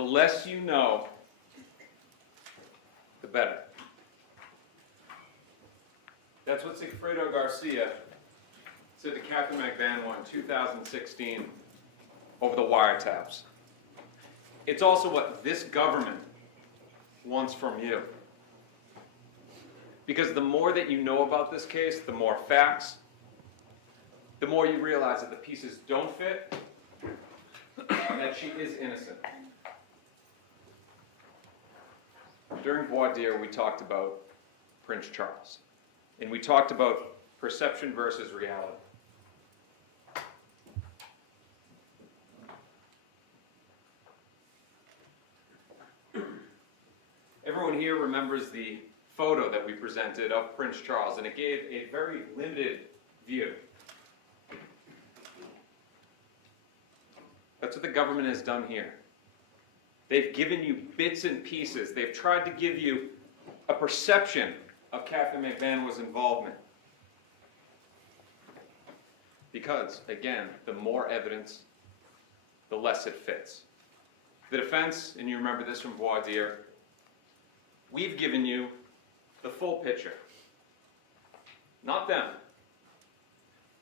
The less you know, the better. That's what Sigfredo Garcia said to Katherine Magbanua in 2016 over the wiretaps. It's also what this government wants from you. Because the more that you know about this case, the more facts, the more you realize that the pieces don't fit and that she is innocent. During voir dire, we talked about Prince Charles, and we talked about perception versus reality. Everyone here remembers the photo that we presented of Prince Charles, and it gave a very limited view. That's what the government has done here. They've given you bits and pieces. They've tried to give you a perception of Katherine Magbanua's involvement. Because, again, the more evidence, the less it fits. The defense, and you remember this from voir dire, we've given you the full picture. Not them.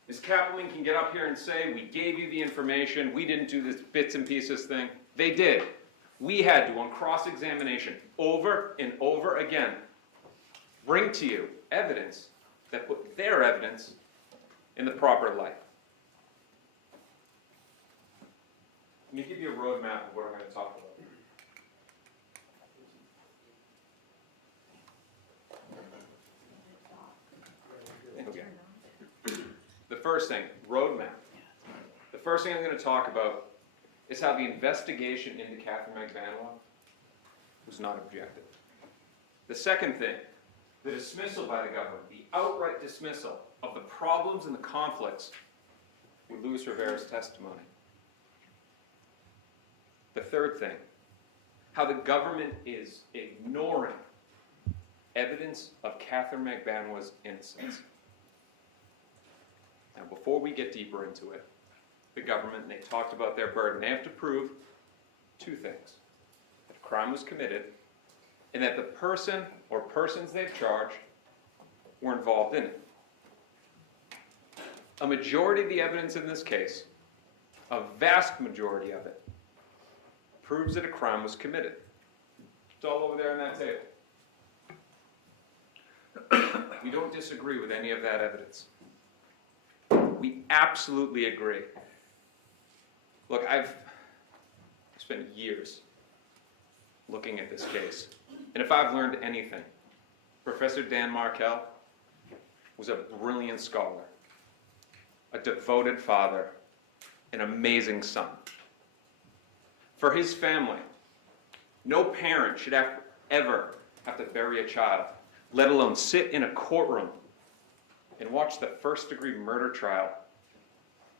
Ms. Kaplan can get up here and say, we gave you the information, we didn't do this bits and pieces thing. They did. We had to, on cross-examination, over and over again, bring to you evidence that put their evidence in the proper light. Let me give you a roadmap of what I'm going to talk about. Okay. The first thing, roadmap. The first thing I'm going to talk about is how the investigation into Katherine Magbanua was not objective. The second thing, the dismissal by the government, the outright dismissal of the problems and the conflicts with Luis Rivera's testimony. The third thing, how the government is ignoring evidence of Katherine Magbanua's innocence. Now, before we get deeper into it, the government, and they talked about their burden, they have to prove two things. That a crime was committed, and that the person or persons they've charged were involved in it. A majority of the evidence in this case, a vast majority of it, proves that a crime was committed. It's all over there on that table. We don't disagree with any of that evidence. We absolutely agree. Look, I've spent years looking at this case. And if I've learned anything, Professor Dan Markel was a brilliant scholar, a devoted father, an amazing son. For his family, no parent should ever have to bury a child, let alone sit in a courtroom and watch the first-degree murder trial,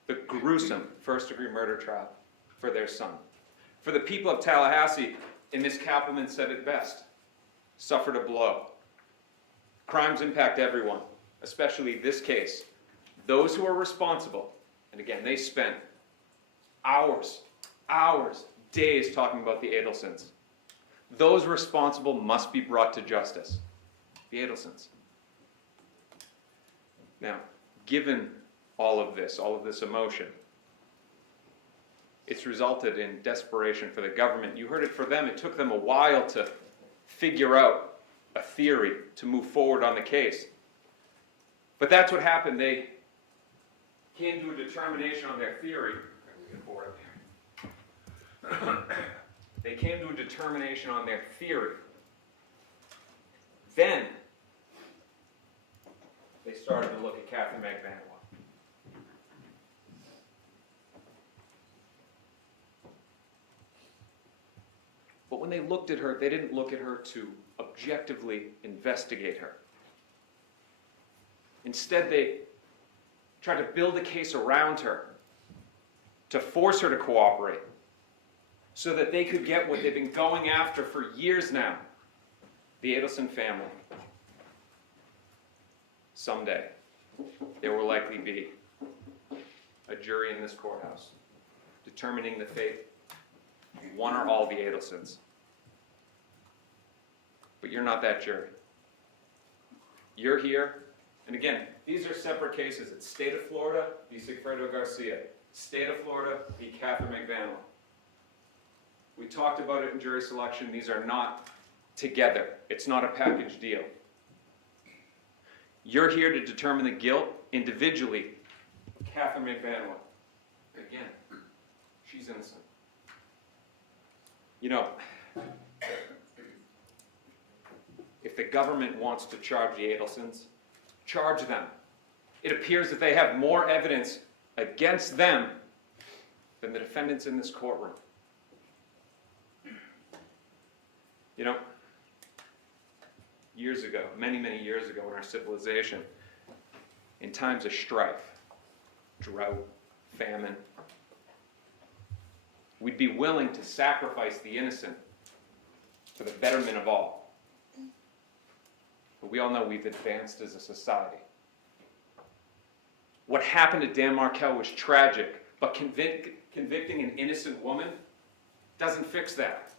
the gruesome first-degree murder trial for their son. For the people of Tallahassee, and Ms. Kaplan said it best, suffered a blow. Crimes impact everyone, especially this case. Those who are responsible, and again, they spent hours, days talking about the Adelsons. Those responsible must be brought to justice. The Adelsons. Now, given all of this emotion, it's resulted in desperation for the government. You heard it for them. It took them a while to figure out a theory to move forward on the case. But that's what happened. They came to a determination on their theory. They came to a determination on their theory. Then they started to look at Katherine Magbanua. But when they looked at her, they didn't look at her to objectively investigate her. Instead, they tried to build a case around her to force her to cooperate so that they could get what they've been going after for years now, the Adelson family. Someday, there will likely be a jury in this courthouse determining the fate one or all of the Adelsons. But you're not that jury. You're here, and again, these are separate cases. It's State of Florida v. Sigfredo Garcia. State of Florida v. Katherine Magbanua. We talked about it in jury selection. These are not together. It's not a package deal. You're here to determine the guilt individually. Katherine Magbanua. Again, she's innocent. You know, if the government wants to charge the Adelsons, charge them. It appears that they have more evidence against them than the defendants in this courtroom. You know, years ago, many, many years ago in our civilization, in times of strife, drought, famine, we'd be willing to sacrifice the innocent for the betterment of all. But we all know we've advanced as a society. What happened to Dan Markel was tragic, but convicting an innocent woman doesn't fix that.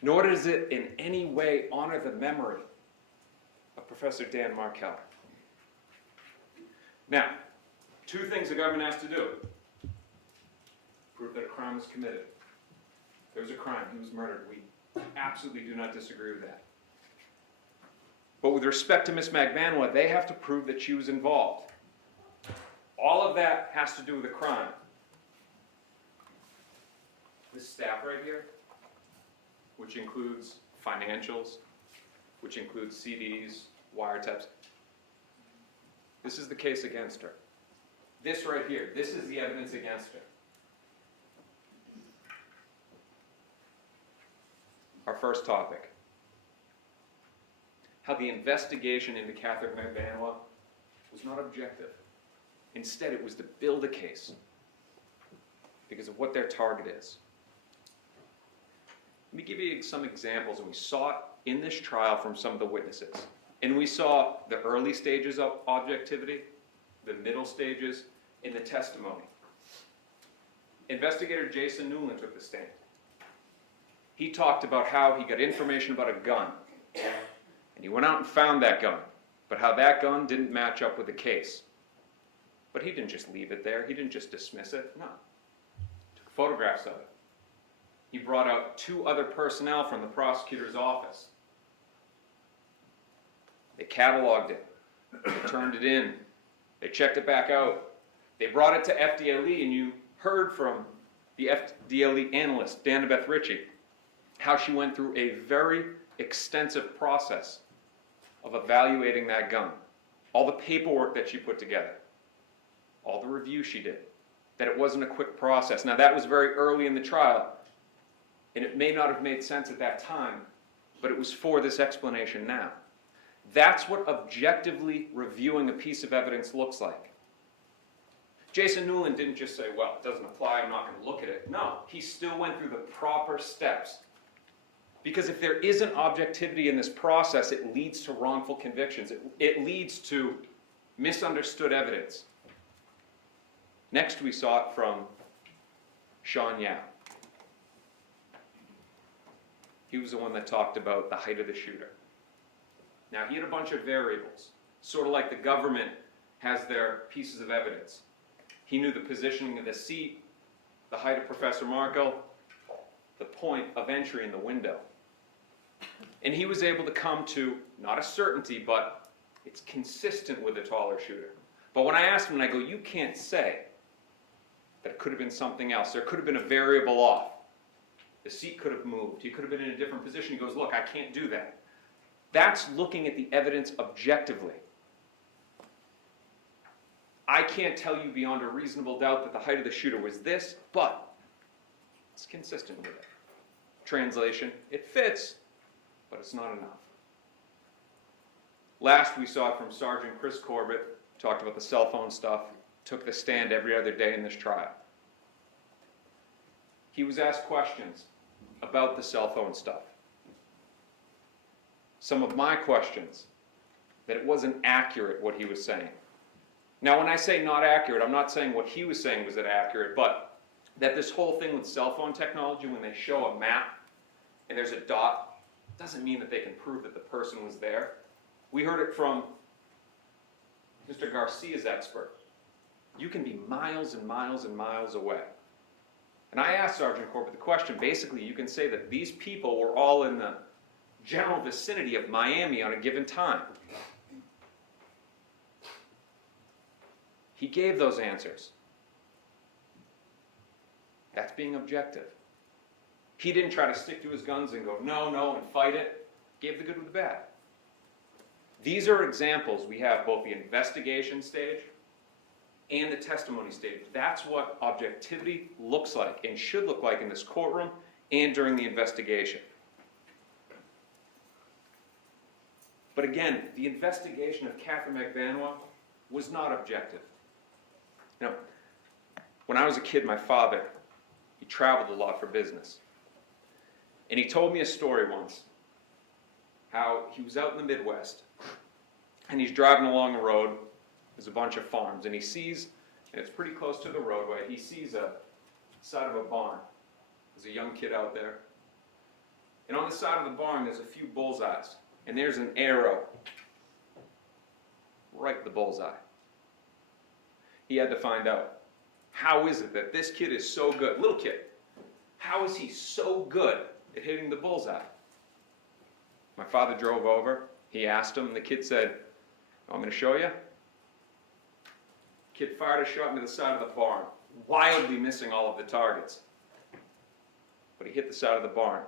Nor does it in any way honor the memory of Professor Dan Markel. Now, two things the government has to do. Prove that a crime was committed. There was a crime. He was murdered. We absolutely do not disagree with that. But with respect to Ms. Magbanua, they have to prove that she was involved. All of that has to do with a crime. This stack right here, which includes financials, which includes CDs, wiretaps. This is the case against her. This right here, this is the evidence against her. Our first topic. How the investigation into Katherine Magbanua was not objective. Instead, it was to build a case because of what their target is. Let me give you some examples, and we saw it in this trial from some of the witnesses. And we saw the early stages of objectivity, the middle stages, in the testimony. Investigator Jason Newland took the stand. He talked about how he got information about a gun, and he went out and found that gun, but how that gun didn't match up with the case. But he didn't just leave it there. He didn't just dismiss it. No. He took photographs of it. He brought out 2 other personnel from the prosecutor's office. They cataloged it. They turned it in. They checked it back out. They brought it to FDLE, and you heard from the FDLE analyst, Danabeth Ritchie, how she went through a very extensive process of evaluating that gun. All the paperwork that she put together. All the reviews she did. That it wasn't a quick process. Now, that was very early in the trial, and it may not have made sense at that time, but it was for this explanation now. That's what objectively reviewing a piece of evidence looks like. Jason Newland didn't just say, well, it doesn't apply, I'm not going to look at it. No, he still went through the proper steps. Because if there isn't objectivity in this process, it leads to wrongful convictions. It leads to misunderstood evidence. Next, we saw it from Sean Yao. He was the one that talked about the height of the shooter. Now, he had a bunch of variables, sort of like the government has their pieces of evidence. He knew the positioning of the seat, the height of Professor Markel, the point of entry in the window. And he was able to come to, not a certainty, but it's consistent with a taller shooter. But when I asked him, I go, you can't say that it could have been something else. There could have been a variable off. The seat could have moved. He could have been in a different position. He goes, look, I can't do that. That's looking at the evidence objectively. I can't tell you beyond a reasonable doubt that the height of the shooter was this, but it's consistent with it. Translation, it fits, but it's not enough. Last, we saw it from Sergeant Chris Corbett, talked about the cell phone stuff, took the stand every other day in this trial. He was asked questions about the cell phone stuff. Some of my questions, that it wasn't accurate what he was saying. Now, when I say not accurate, I'm not saying what he was saying was inaccurate, but that this whole thing with cell phone technology, when they show a map and there's a dot, doesn't mean that they can prove that the person was there. We heard it from Mr. Garcia's expert. You can be miles and miles and miles away. And I asked Sergeant Corbett the question, basically you can say that these people were all in the general vicinity of Miami on a given time. He gave those answers. That's being objective. He didn't try to stick to his guns and go, no, no, and fight it. Gave the good with the bad. These are examples. We have both the investigation stage and the testimony stage. That's what objectivity looks like and should look like in this courtroom and during the investigation. But again, the investigation of Katherine Magbanua was not objective. You know, when I was a kid, my father, he traveled a lot for business. And he told me a story once, how he was out in the Midwest, and he's driving along the road. There's a bunch of farms, and he sees, and it's pretty close to the roadway, he sees a side of a barn. There's a young kid out there. And on the side of the barn, there's a few bullseyes, and there's an arrow right at the bullseye. He had to find out, how is it that this kid is so good, little kid, how is he so good at hitting the bullseye? My father drove over, he asked him, and the kid said, I'm going to show you. Kid fired a shot into the side of the barn, wildly missing all of the targets. But he hit the side of the barn.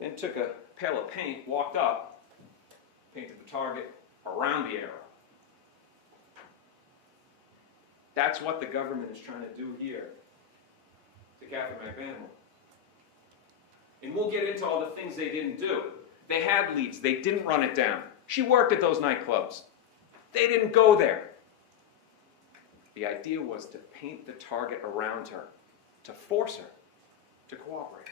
Then took a pail of paint, walked up, painted the target around the arrow. That's what the government is trying to do here to Katherine Magbanua. And we'll get into all the things they didn't do. They had leads. They didn't run it down. She worked at those nightclubs. They didn't go there. The idea was to paint the target around her, to force her to cooperate.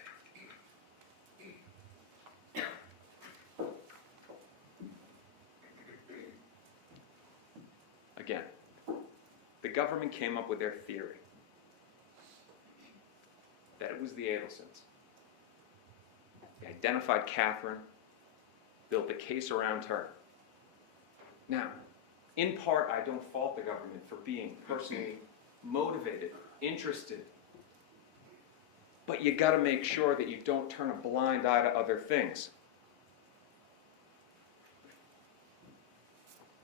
Again, the government came up with their theory that it was the Adelsons. They identified Katherine, built the case around her. Now, in part, I don't fault the government for being personally motivated, interested. But you got to make sure that you don't turn a blind eye to other things.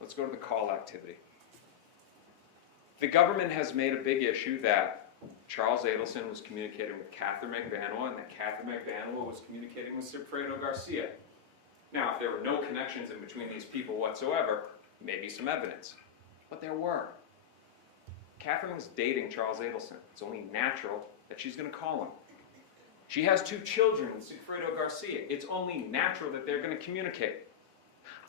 Let's go to the call activity. The government has made a big issue that Charles Adelson was communicating with Katherine Magbanua and that Katherine Magbanua was communicating with Sigfredo Garcia. Now, if there were no connections in between these people whatsoever, maybe some evidence. But there were. Katherine was dating Charles Adelson. It's only natural that she's going to call him. She has 2 children with Sigfredo Garcia. It's only natural that they're going to communicate.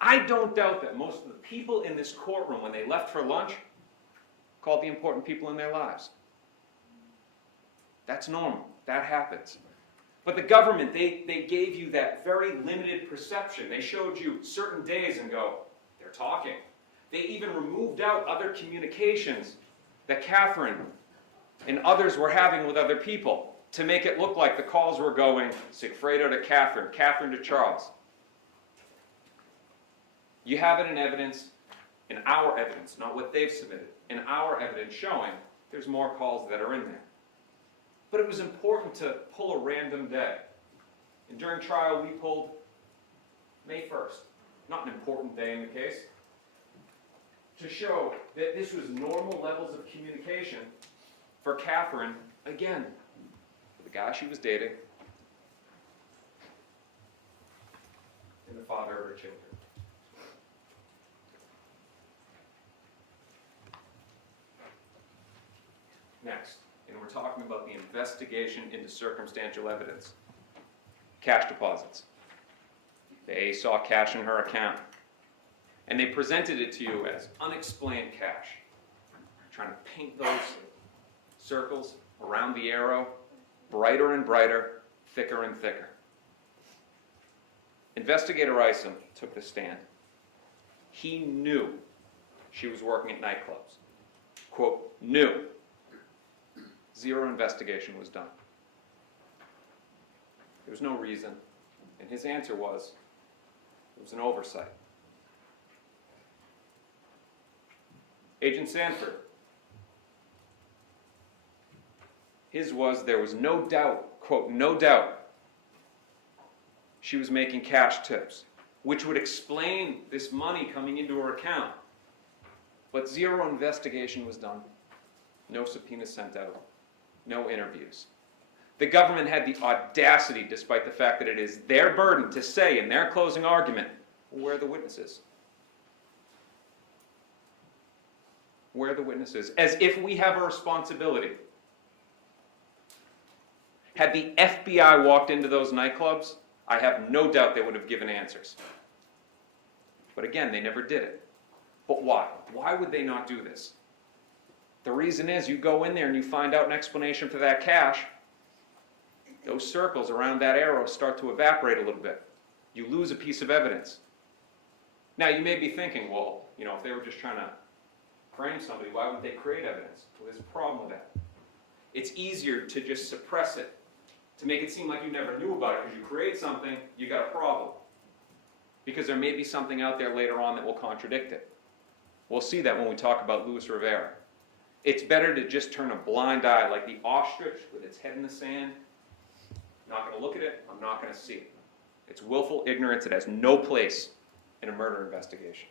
I don't doubt that most of the people in this courtroom, when they left for lunch, called the important people in their lives. That's normal. That happens. But the government, they gave you that very limited perception. They showed you certain days and go, they're talking. They even removed out other communications that Katherine and others were having with other people to make it look like the calls were going Sigfredo to Katherine, Katherine to Charles. You have it in evidence, in our evidence, not what they've submitted, in our evidence showing there's more calls that are in there. But it was important to pull a random day. And during trial, we pulled May 1st, not an important day in the case, to show that this was normal levels of communication for Katherine, again, the guy she was dating, and the father of her children. Next, and we're talking about the investigation into circumstantial evidence. Cash deposits. They saw cash in her account, and they presented it to you as unexplained cash. Trying to paint those circles around the arrow, brighter and brighter, thicker and thicker. Investigator Isom took the stand. He knew she was working at nightclubs. Quote, knew. Zero investigation was done. There was no reason, and his answer was, it was an oversight. Agent Sanford, his was, there was no doubt, quote, no doubt, she was making cash tips, which would explain this money coming into her account. But zero investigation was done. No subpoenas sent out. No interviews. The government had the audacity, despite the fact that it is their burden to say in their closing argument, where are the witnesses? Where are the witnesses? As if we have a responsibility. Had the FBI walked into those nightclubs, I have no doubt they would have given answers. But again, they never did it. But why? Why would they not do this? The reason is you go in there and you find out an explanation for that cash, those circles around that arrow start to evaporate a little bit. You lose a piece of evidence. Now you may be thinking, well, if they were just trying to frame somebody, why would they create evidence? Well, there's a problem with that. It's easier to just suppress it, to make it seem like you never knew about it, because you create something, you got a problem. Because there may be something out there later on that will contradict it. We'll see that when we talk about Luis Rivera. It's better to just turn a blind eye like the ostrich with its head in the sand. I'm not going to look at it, I'm not going to see it. It's willful ignorance. It has no place in a murder investigation.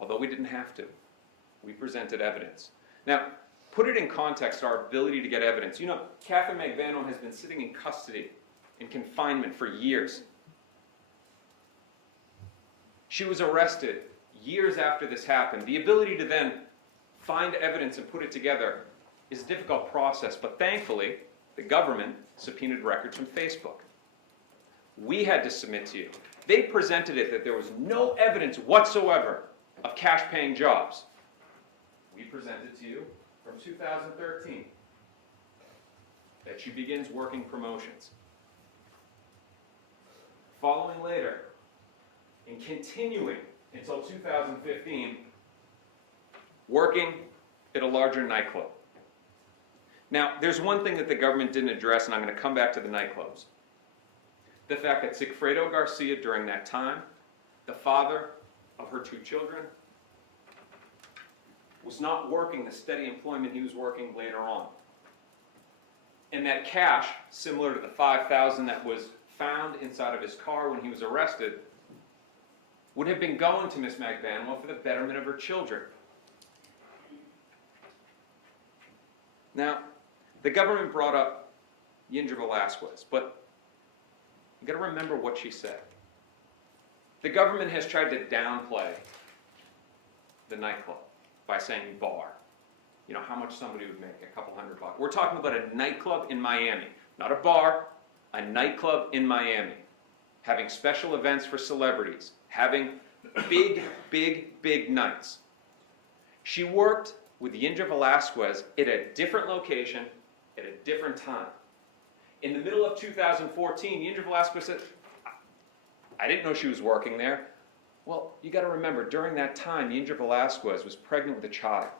Although we didn't have to. We presented evidence. Now, put it in context, our ability to get evidence. Katherine Magbanua has been sitting in custody, in confinement for years. She was arrested years after this happened. The ability to then find evidence and put it together is a difficult process, but thankfully, the government subpoenaed records from Facebook. We had to submit to you. They presented it that there was no evidence whatsoever of cash-paying jobs. We presented to you from 2013 that she begins working promotions. Following later, and continuing until 2015, working at a larger nightclub. Now, there's one thing that the government didn't address, and I'm going to come back to the nightclubs. The fact that Sigfredo Garcia, during that time, the father of her 2 children, was not working the steady employment he was working later on. And that cash, similar to the $5,000 that was found inside of his car when he was arrested, would have been going to Miss Magbanua for the betterment of her children. Now, the government brought up Yindra Velasquez, but you got to remember what she said. The government has tried to downplay the nightclub by saying bar. How much somebody would make, a couple $100. We're talking about a nightclub in Miami, not a bar, a nightclub in Miami, having special events for celebrities, having big, big, big nights. She worked with Yindra Velasquez at a different location at a different time. In the middle of 2014, Yindra Velasquez said, I didn't know she was working there. Well, you got to remember, during that time, Yindra Velasquez was pregnant with a child.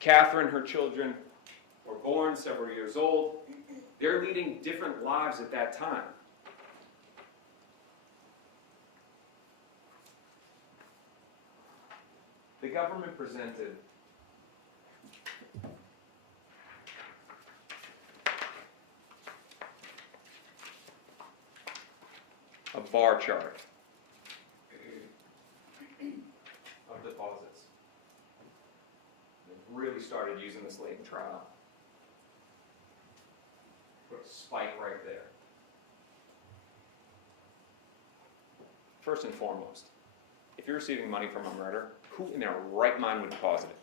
Catherine, her children, were born several years old. They're leading different lives at that time. The government presented a bar chart of deposits. They really started using this late in trial. Put a spike right there. First and foremost, if you're receiving money from a murder, who in their right mind would deposit it?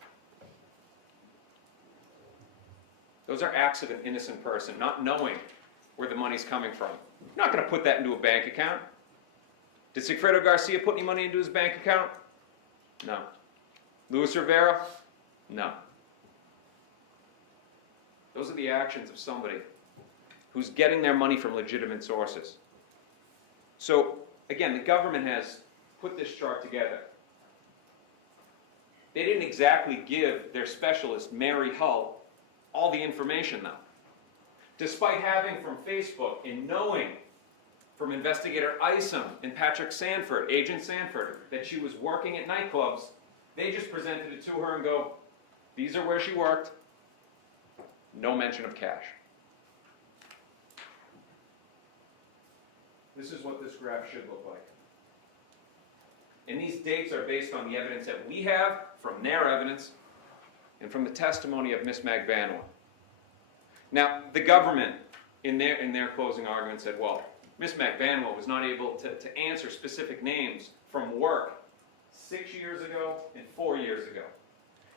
Those are acts of an innocent person, not knowing where the money's coming from. You're not going to put that into a bank account. Did Sigfredo Garcia put any money into his bank account? No. Luis Rivera? No. Those are the actions of somebody who's getting their money from legitimate sources. So, again, the government has put this chart together. They didn't exactly give their specialist, Mary Hull, all the information though. Despite having from Facebook and knowing from investigator Isom and Patrick Sanford, Agent Sanford, that she was working at nightclubs, they just presented it to her and go, these are where she worked, no mention of cash. This is what this graph should look like. And these dates are based on the evidence that we have from their evidence and from the testimony of Ms. Magbanua. Now, the government, in their closing argument, said, well, Ms. Magbanua was not able to answer specific names from work 6 years ago and 4 years ago.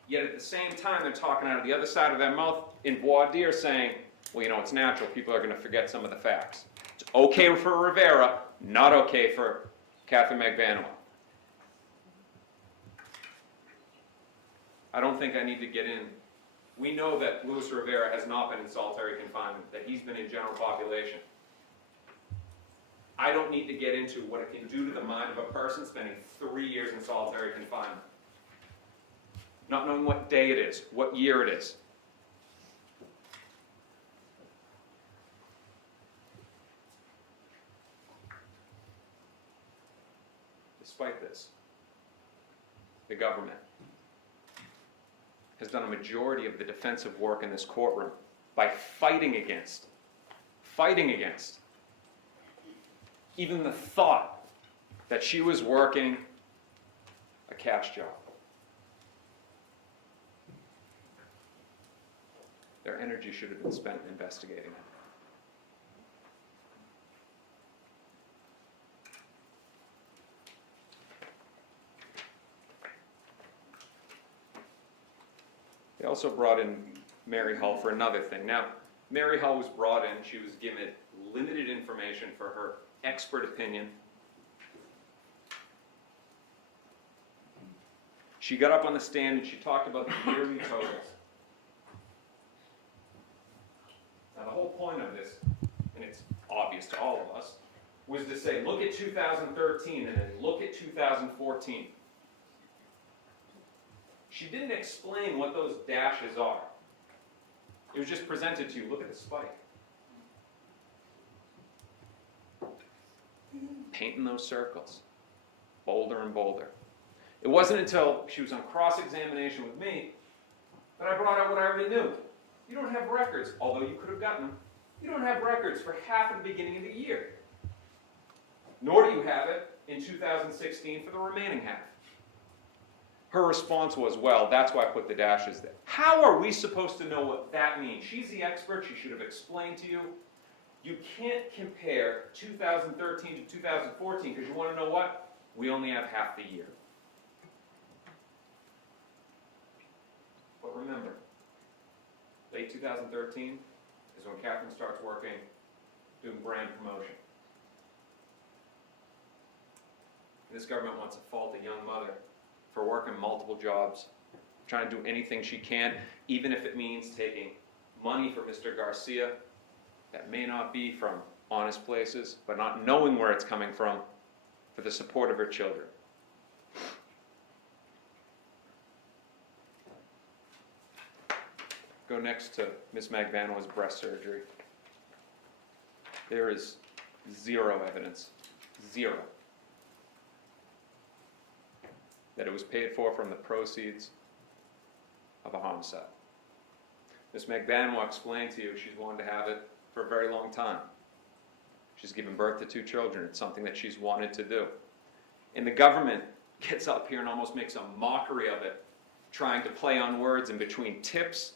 Yet at the same time, they're talking out of the other side of their mouth in voir dire saying, well, you know, it's natural. People are going to forget some of the facts. It's okay for Rivera, not okay for Katherine Magbanua. I don't think I need to get in. We know that Luis Rivera has not been in solitary confinement, that he's been in general population. I don't need to get into what it can do to the mind of a person spending 3 years in solitary confinement. Not knowing what day it is, what year it is. Despite this, the government has done a majority of the defensive work in this courtroom by fighting against even the thought that she was working a cash job. Their energy should have been spent investigating it. They also brought in Mary Hull for another thing. Now, Mary Hull was brought in. She was given limited information for her expert opinion. She got up on the stand and she talked about the yearly totals. Now, the whole point of this, and it's obvious to all of us, was to say, look at 2013 and then look at 2014. She didn't explain what those dashes are. It was just presented to you. Look at the spike. Painting those circles, bolder and bolder. It wasn't until she was on cross-examination with me that I brought out what I already knew. You don't have records, although you could have gotten them. You don't have records for half of the beginning of the year. Nor do you have it in 2016 for the remaining half. Her response was, well, that's why I put the dashes there. How are we supposed to know what that means? She's the expert. She should have explained to you. You can't compare 2013 to 2014 because you want to know what? We only have half the year. But remember, late 2013 is when Katherine starts working, doing brand promotion. And this government wants to fault a young mother for working multiple jobs, trying to do anything she can, even if it means taking money from Mr. Garcia that may not be from honest places, but not knowing where it's coming from for the support of her children. Go next to Ms. Magbanua's breast surgery. There is zero evidence, zero, that it was paid for from the proceeds of a homicide. Ms. Magbanua explained to you she's wanted to have it for a very long time. She's given birth to 2 children. It's something that she's wanted to do. And the government gets up here and almost makes a mockery of it, trying to play on words in between tips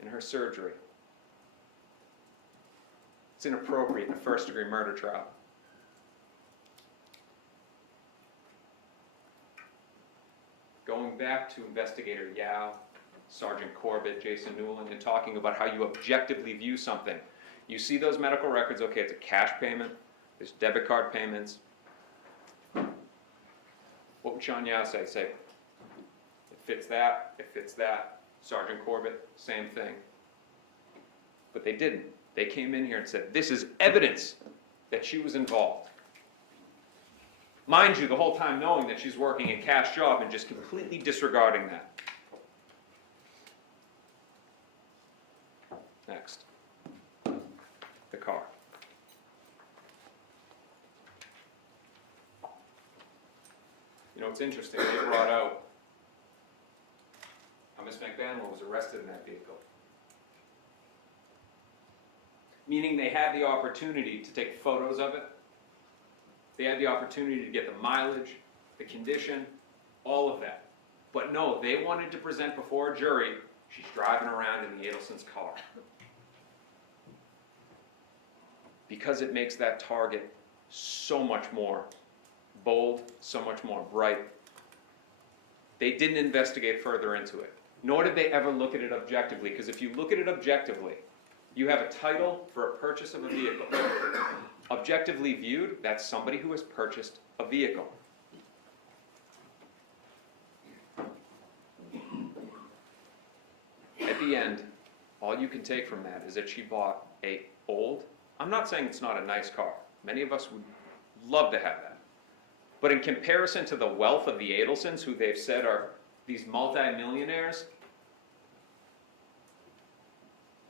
and her surgery. It's inappropriate in a first-degree murder trial. Going back to Investigator Yao, Sergeant Corbett, Jason Newland, and talking about how you objectively view something. You see those medical records, okay, it's a cash payment, there's debit card payments. What would Sean Yao say? Say, it fits that, it fits that. Sergeant Corbett, same thing. But they didn't. They came in here and said, this is evidence that she was involved. Mind you, the whole time knowing that she's working a cash job and just completely disregarding that. Next. The car. You know, it's interesting, they brought out how Miss Magbanua was arrested in that vehicle. Meaning they had the opportunity to take photos of it. They had the opportunity to get the mileage, the condition, all of that. But no, they wanted to present before a jury, she's driving around in the Adelson's car. Because it makes that target so much more bold, so much more bright. They didn't investigate further into it, nor did they ever look at it objectively, because if you look at it objectively, you have a title for a purchase of a vehicle. Objectively viewed, that's somebody who has purchased a vehicle. At the end, all you can take from that is that she bought a old, I'm not saying it's not a nice car. Many of us would love to have that. But in comparison to the wealth of the Adelsons, who they've said are these multi-millionaires,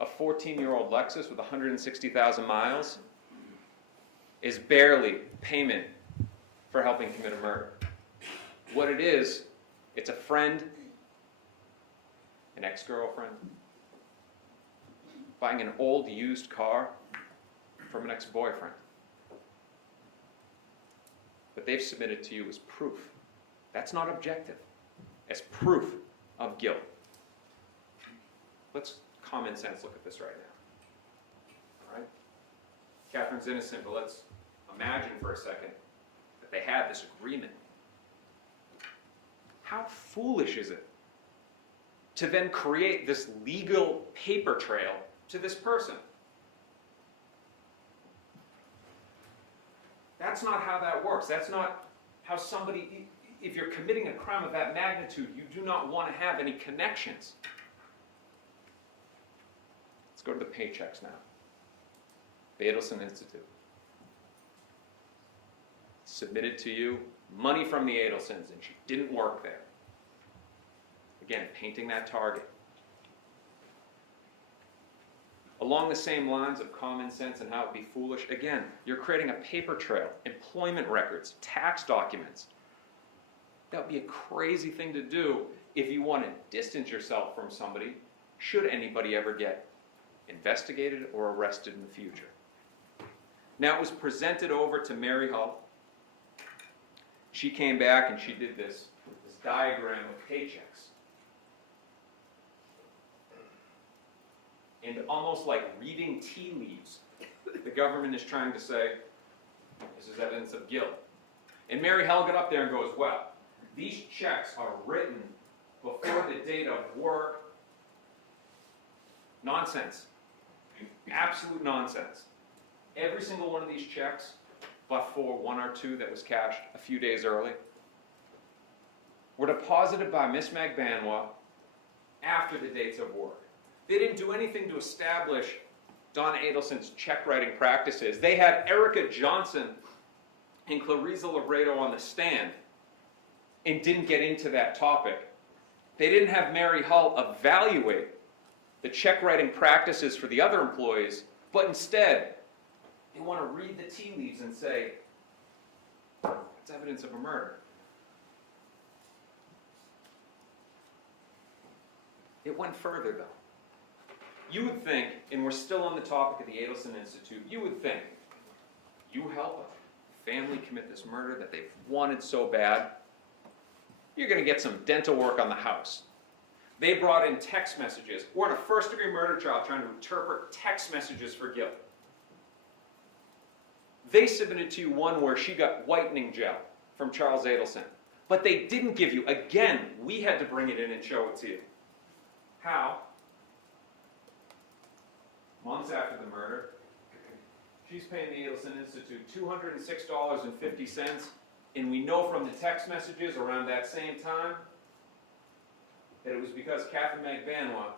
a 14-year-old Lexus with 160,000 miles is barely payment for helping commit a murder. What it is, it's a friend, an ex-girlfriend, buying an old used car from an ex-boyfriend. But they've submitted to you as proof. That's not objective. As proof of guilt. Let's common sense look at this right now. All right? Catherine's innocent, but let's imagine for a second that they had this agreement. How foolish is it to then create this legal paper trail to this person? That's not how that works. That's not how somebody, if you're committing a crime of that magnitude, you do not want to have any connections. Let's go to the paychecks now. The Adelson Institute submitted to you money from the Adelsons, and she didn't work there. Again, painting that target. Along the same lines of common sense and how it'd be foolish, again, you're creating a paper trail, employment records, tax documents. That would be a crazy thing to do if you want to distance yourself from somebody, should anybody ever get investigated or arrested in the future. Now, it was presented over to Mary Hull. She came back and she did this diagram of paychecks. And almost like reading tea leaves, the government is trying to say, this is evidence of guilt. And Mary Hull got up there and goes, well, these checks are written before the date of work. Nonsense. Absolute nonsense. Every single one of these checks, but for one or two that was cashed a few days early, were deposited by Miss Magbanua after the dates of work. They didn't do anything to establish Don Adelson's check writing practices. They had Erica Johnson and Clariza Labredo on the stand and didn't get into that topic. They didn't have Mary Hull evaluate the check writing practices for the other employees, but instead, they want to read the tea leaves and say, it's evidence of a murder. It went further, though. You would think, and we're still on the topic of the Adelson Institute, you would think, you help a family commit this murder that they've wanted so bad, you're going to get some dental work on the house. They brought in text messages. We're in a first-degree murder trial trying to interpret text messages for guilt. They submitted to you one where she got whitening gel from Charles Adelson. But they didn't give you, again, we had to bring it in and show it to you. How? Months after the murder, she's paying the Adelson Institute $206.50, and we know from the text messages around that same time that it was because Katherine Magbanua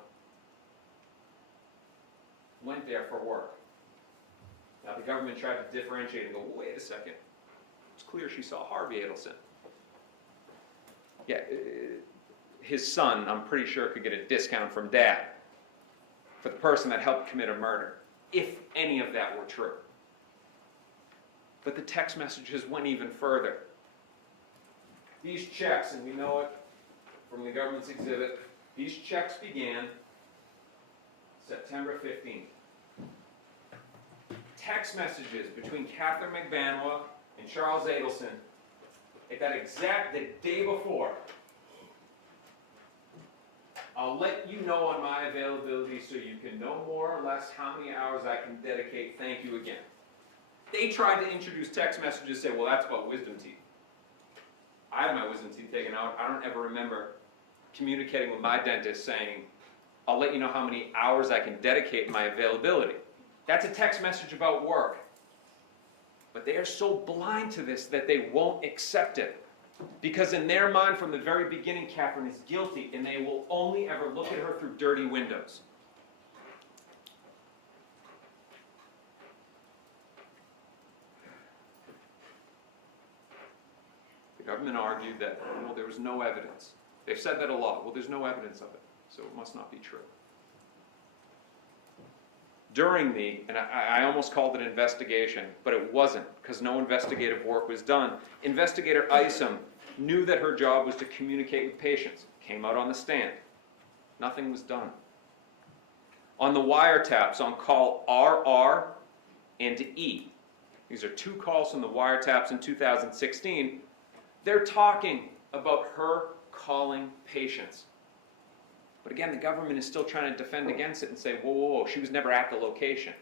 went there for work. Now the government tried to differentiate and go, wait a second, It's clear she saw Harvey Adelson. Yeah, his son, I'm pretty sure, could get a discount from Dad for the person that helped commit a murder, if any of that were true. But the text messages went even further. These checks, and we know it from the government's exhibit, these checks began September 15th. Text messages between Katherine Magbanua and Charles Adelson the day before. I'll let you know on my availability so you can know more or less how many hours I can dedicate. Thank you again. They tried to introduce text messages, say, well, that's about wisdom teeth. I had my wisdom teeth taken out. I don't ever remember communicating with my dentist saying, I'll let you know how many hours I can dedicate in my availability. That's a text message about work. But they are so blind to this that they won't accept it. Because in their mind, from the very beginning, Katherine is guilty, and they will only ever look at her through dirty windows. The government argued that, well, there was no evidence. They've said that a lot. Well, there's no evidence of it, so it must not be true. During and I almost called it an investigation, but it wasn't, because no investigative work was done. Investigator Isom knew that her job was to communicate with patients, came out on the stand. Nothing was done. On the wiretaps, on call RR and E, these are two calls from the wiretaps in 2016, they're talking about her calling patients. But again, the government is still trying to defend against it and say, whoa, whoa, whoa, she was never at the location.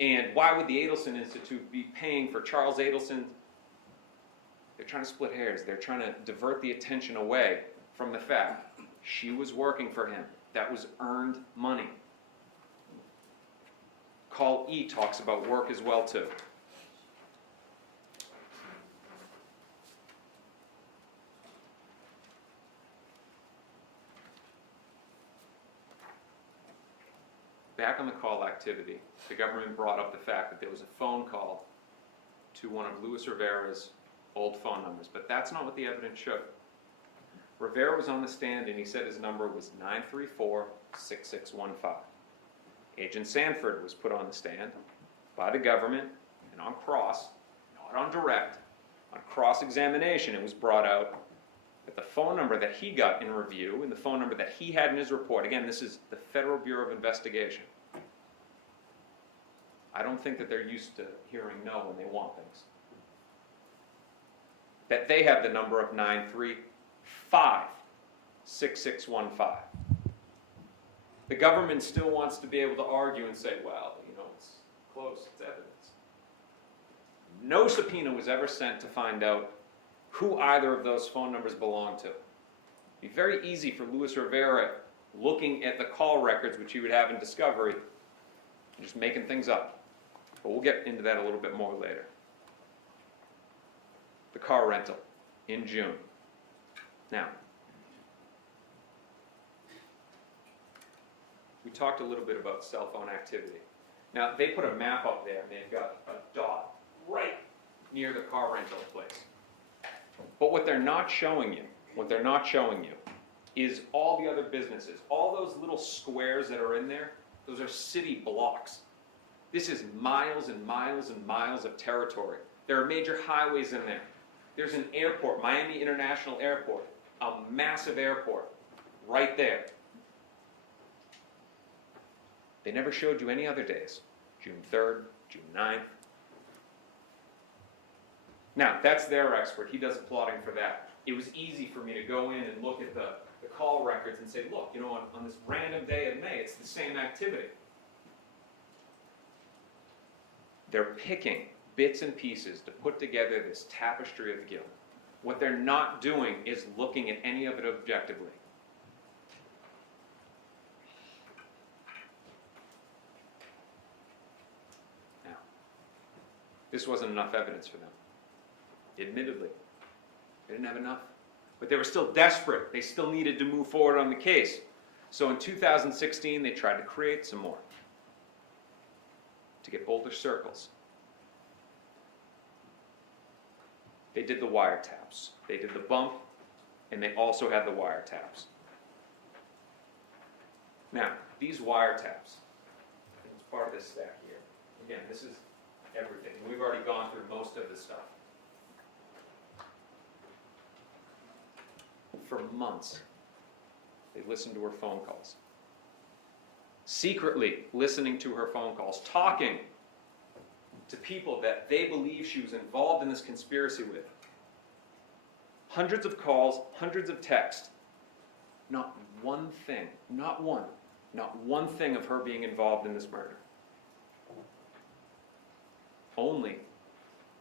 And why would the Adelson Institute be paying for Charles Adelson? They're trying to split hairs. They're trying to divert the attention away from the fact she was working for him. That was earned money. Call E talks about work as well, too. Back on the call activity, the government brought up the fact that there was a phone call to one of Luis Rivera's old phone numbers, but that's not what the evidence showed. Rivera was on the stand and he said his number was 934-6615. Agent Sanford was put on the stand by the government, and on cross, not on direct, on cross-examination it was brought out that the phone number that he got in review and the phone number that he had in his report, again, this is the Federal Bureau of Investigation. I don't think that they're used to hearing no when they want things. That they have the number of 935-6615. The government still wants to be able to argue and say, well, you know, it's close, it's evidence. No subpoena was ever sent to find out who either of those phone numbers belonged to. It'd be very easy for Luis Rivera, looking at the call records, which he would have in discovery, and just making things up. But we'll get into that a little bit more later. The car rental in June. Now, we talked a little bit about cell phone activity. Now, they put a map up there, and they've got a dot right near the car rental place. But what they're not showing you, is all the other businesses. All those little squares that are in there, those are city blocks. This is miles and miles and miles of territory. There are major highways in there. There's an airport, Miami International Airport, a massive airport, right there. They never showed you any other days. June 3rd, June 9th. Now, that's their expert. He does plotting for that. It was easy for me to go in and look at the call records and say, look, you know, on this random day of May, it's the same activity. They're picking bits and pieces to put together this tapestry of guilt. What they're not doing is looking at any of it objectively. Now, this wasn't enough evidence for them. Admittedly, they didn't have enough. But they were still desperate. They still needed to move forward on the case. So in 2016, they tried to create some more to get bolder circles. they did the wiretaps. They did the bump, and they also had the wiretaps. Now, these wiretaps, it's part of this stack here. Again, this is everything. We've already gone through most of this stuff. For months, they listened to her phone calls. Secretly listening to her phone calls, talking to people that they believe she was involved in this conspiracy with. Hundreds of calls, hundreds of texts. Not one thing, not one thing of her being involved in this murder. Only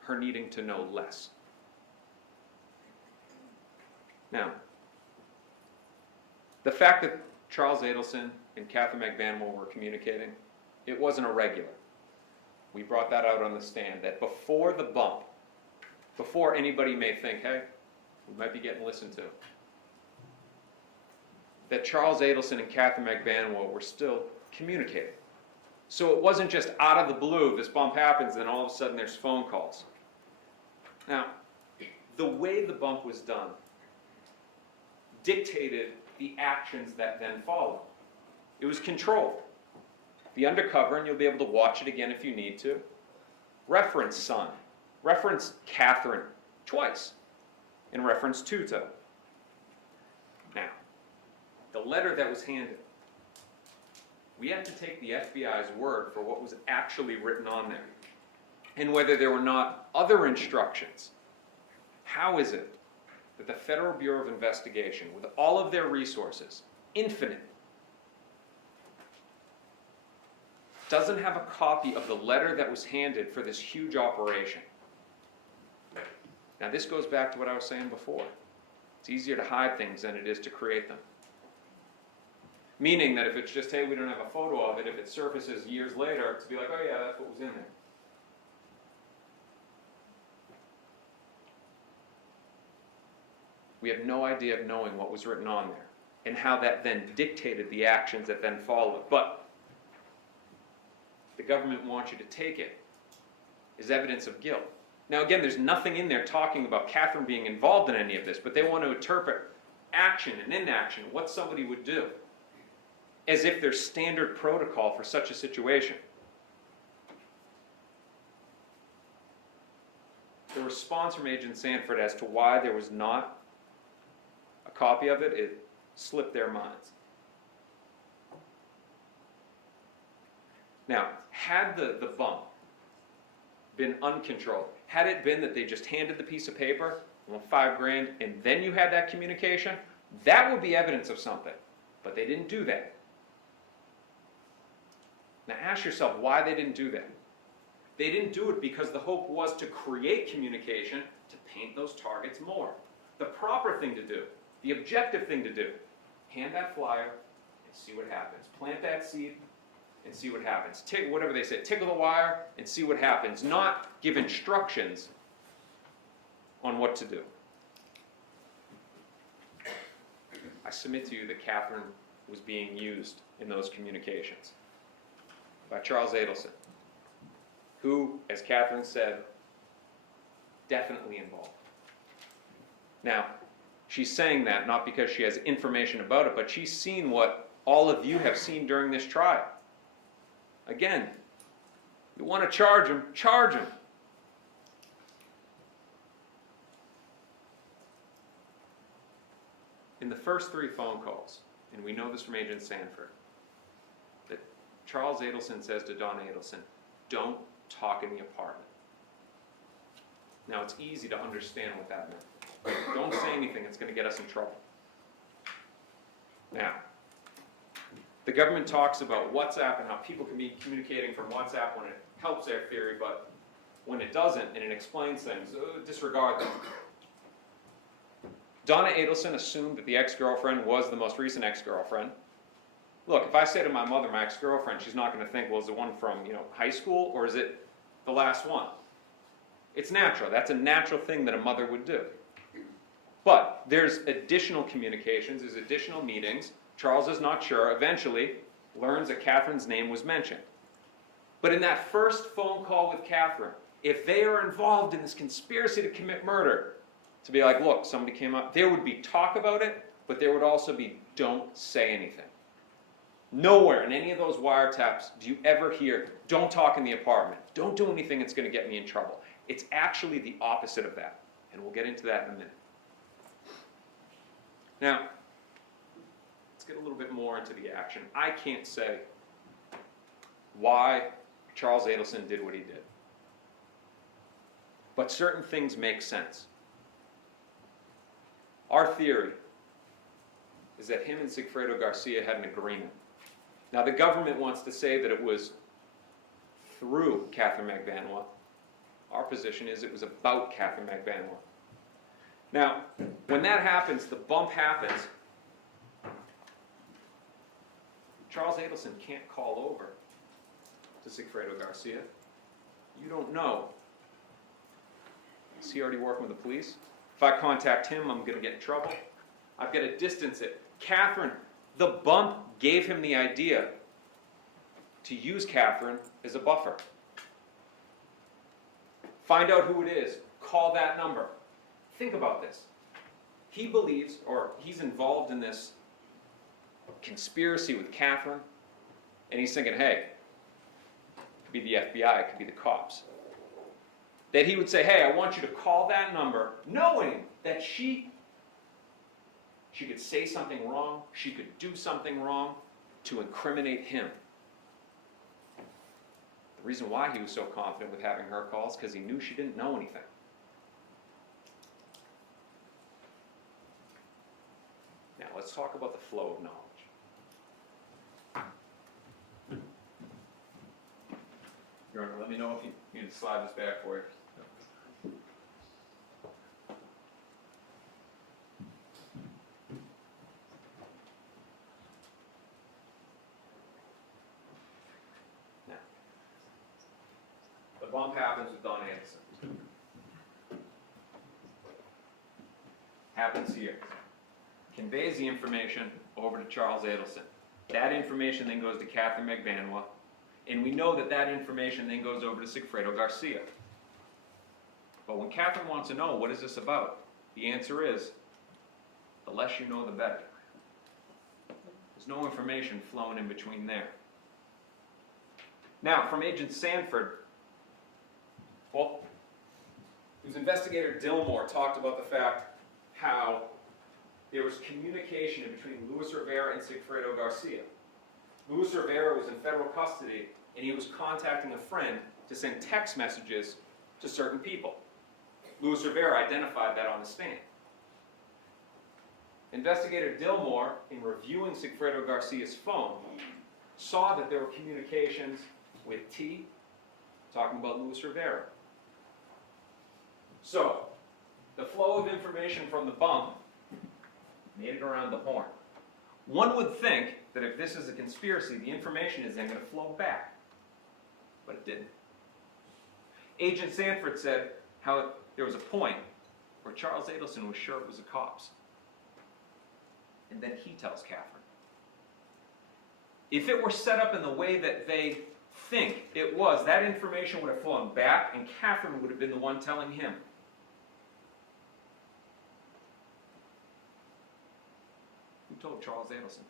her needing to know less. Now, the fact that Charles Adelson and Katherine Magbanua were communicating, it wasn't irregular. We brought that out on the stand, that before the bump, before anybody may think, hey, we might be getting listened to, that Charles Adelson and Katherine Magbanua were still communicating. So it wasn't just out of the blue, this bump happens, and all of a sudden there's phone calls. Now, the way the bump was done dictated the actions that then followed. It was controlled. The undercover, and you'll be able to watch it again if you need to, reference son, reference Katherine twice, and reference Tuto. Now, the letter that was handed, we have to take the FBI's word for what was actually written on there, and whether there were not other instructions. How is it that the Federal Bureau of Investigation, with all of their resources, infinite, doesn't have a copy of the letter that was handed for this huge operation? Now, this goes back to what I was saying before. It's easier to hide things than it is to create them. Meaning that if it's just, hey, we don't have a photo of it, if it surfaces years later, to be like, oh yeah, that's what was in there. We have no idea of knowing what was written on there and how that then dictated the actions that then followed. But the government wants you to take it as evidence of guilt. Now again, there's nothing in there talking about Katherine being involved in any of this, but they want to interpret action and inaction, what somebody would do, as if there's standard protocol for such a situation. The response from Agent Sanford as to why there was not a copy of it, it slipped their minds. Now, had the bump been uncontrolled, had it been that they just handed the piece of paper, $5,000, and then you had that communication, that would be evidence of something. But they didn't do that. Now ask yourself why they didn't do that. They didn't do it because the hope was to create communication to paint those targets more. The proper thing to do, the objective thing to do, hand that flyer and see what happens. Plant that seed and see what happens. Whatever they say, tickle the wire and see what happens. Not give instructions on what to do. I submit to you that Katherine was being used in those communications by Charles Adelson, who, as Katherine said, definitely involved. Now, she's saying that not because she has information about it, but she's seen what all of you have seen during this trial. Again, you want to charge him, charge him. In the first 3 phone calls, and we know this from Agent Sanford, that Charles Adelson says to Don Adelson, don't talk in the apartment. Now, it's easy to understand what that meant. Don't say anything that's going to get us in trouble. Now, the government talks about WhatsApp and how people can be communicating from WhatsApp when it helps their theory, but when it doesn't and it explains things, disregard them. Donna Adelson assumed that the ex-girlfriend was the most recent ex-girlfriend. Look, if I say to my mother, my ex-girlfriend, she's not going to think, well, is it one from high school or is it the last one? It's natural. That's a natural thing that a mother would do. But there's additional communications, there's additional meetings. Charles is not sure, eventually learns that Katherine's name was mentioned. But in that first phone call with Katherine, if they are involved in this conspiracy to commit murder, to be like, look, somebody came up, there would be talk about it, but there would also be, don't say anything. Nowhere in any of those wiretaps do you ever hear, don't talk in the apartment, don't do anything that's going to get me in trouble. It's actually the opposite of that, and we'll get into that in a minute. Now, let's get a little bit more into the action. I can't say why Charles Adelson did what he did, but certain things make sense. Our theory is that him and Sigfredo Garcia had an agreement. Now, the government wants to say that it was through Katherine Magbanua. Our position is it was about Katherine Magbanua. Now, when that happens, the bump happens, Charles Adelson can't call over to Sigfredo Garcia. You don't know. Is he already working with the police? If I contact him, I'm going to get in trouble. I've got to distance it. Katherine, the bump gave him the idea to use Katherine as a buffer. Find out who it is. Call that number. Think about this. He believes, or he's involved in this conspiracy with Katherine, and he's thinking, hey, it could be the FBI, it could be the cops. That he would say, hey, I want you to call that number, knowing that she could say something wrong, she could do something wrong to incriminate him. The reason why he was so confident with having her call is because he knew she didn't know anything. Now, let's talk about the flow of knowledge. Your Honor, let me know if you need to slide this back for you. Now, the bump happens with Don Anderson. Happens here. Conveys the information over to Charles Adelson. That information then goes to Katherine Magbanua, and we know that that information then goes over to Sigfredo Garcia. But when Katherine wants to know, what is this about? The answer is, the less you know, the better. There's no information flowing in between there. Now, from Agent Sanford, well, it was Investigator Dillmore talked about the fact how there was communication between Luis Rivera and Sigfredo Garcia. Luis Rivera was in federal custody, and he was contacting a friend to send text messages to certain people. Luis Rivera identified that on the stand. Investigator Dillmore, in reviewing Sigfredo Garcia's phone, saw that there were communications with T, talking about Luis Rivera. So, the flow of information from the bump made it around the horn. One would think that if this is a conspiracy, the information is then going to flow back. But it didn't. Agent Sanford said how there was a point where Charles Adelson was sure it was the cops. And then he tells Katherine. If it were set up in the way that they think it was, that information would have flown back, and Katherine would have been the one telling him. Who told Charles Adelson?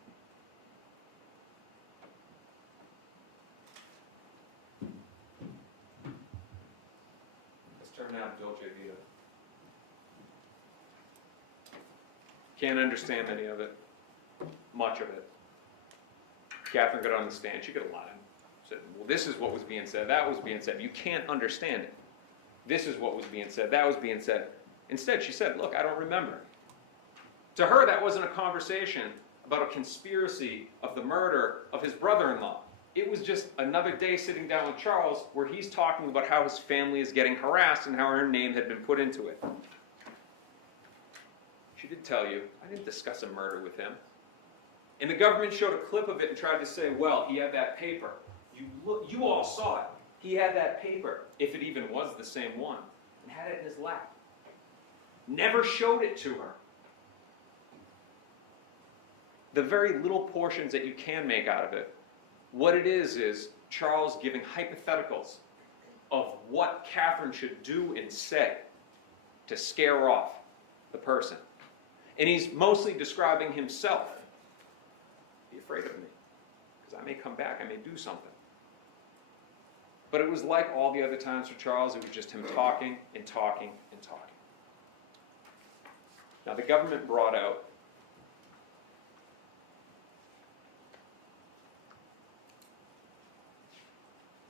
Let's turn now to Dolce Vita. Can't understand any of it, much of it. Katherine got on the stand, she could have lied. Said, well, this is what was being said, that was being said. You can't understand it. This is what was being said, that was being said. Instead, she said, look, I don't remember. To her, that wasn't a conversation about a conspiracy of the murder of his brother-in-law. It was just another day sitting down with Charles where he's talking about how his family is getting harassed and how her name had been put into it. She did tell you, I didn't discuss a murder with him. And the government showed a clip of it and tried to say, well, he had that paper. You all saw it. He had that paper, if it even was the same one, and had it in his lap. Never showed it to her. The very little portions that you can make out of it, what it is Charles giving hypotheticals of what Katherine should do and say to scare off the person. And he's mostly describing himself. Be afraid of me, because I may come back, I may do something. But it was like all the other times for Charles, it was just him talking and talking and talking. Now the government brought out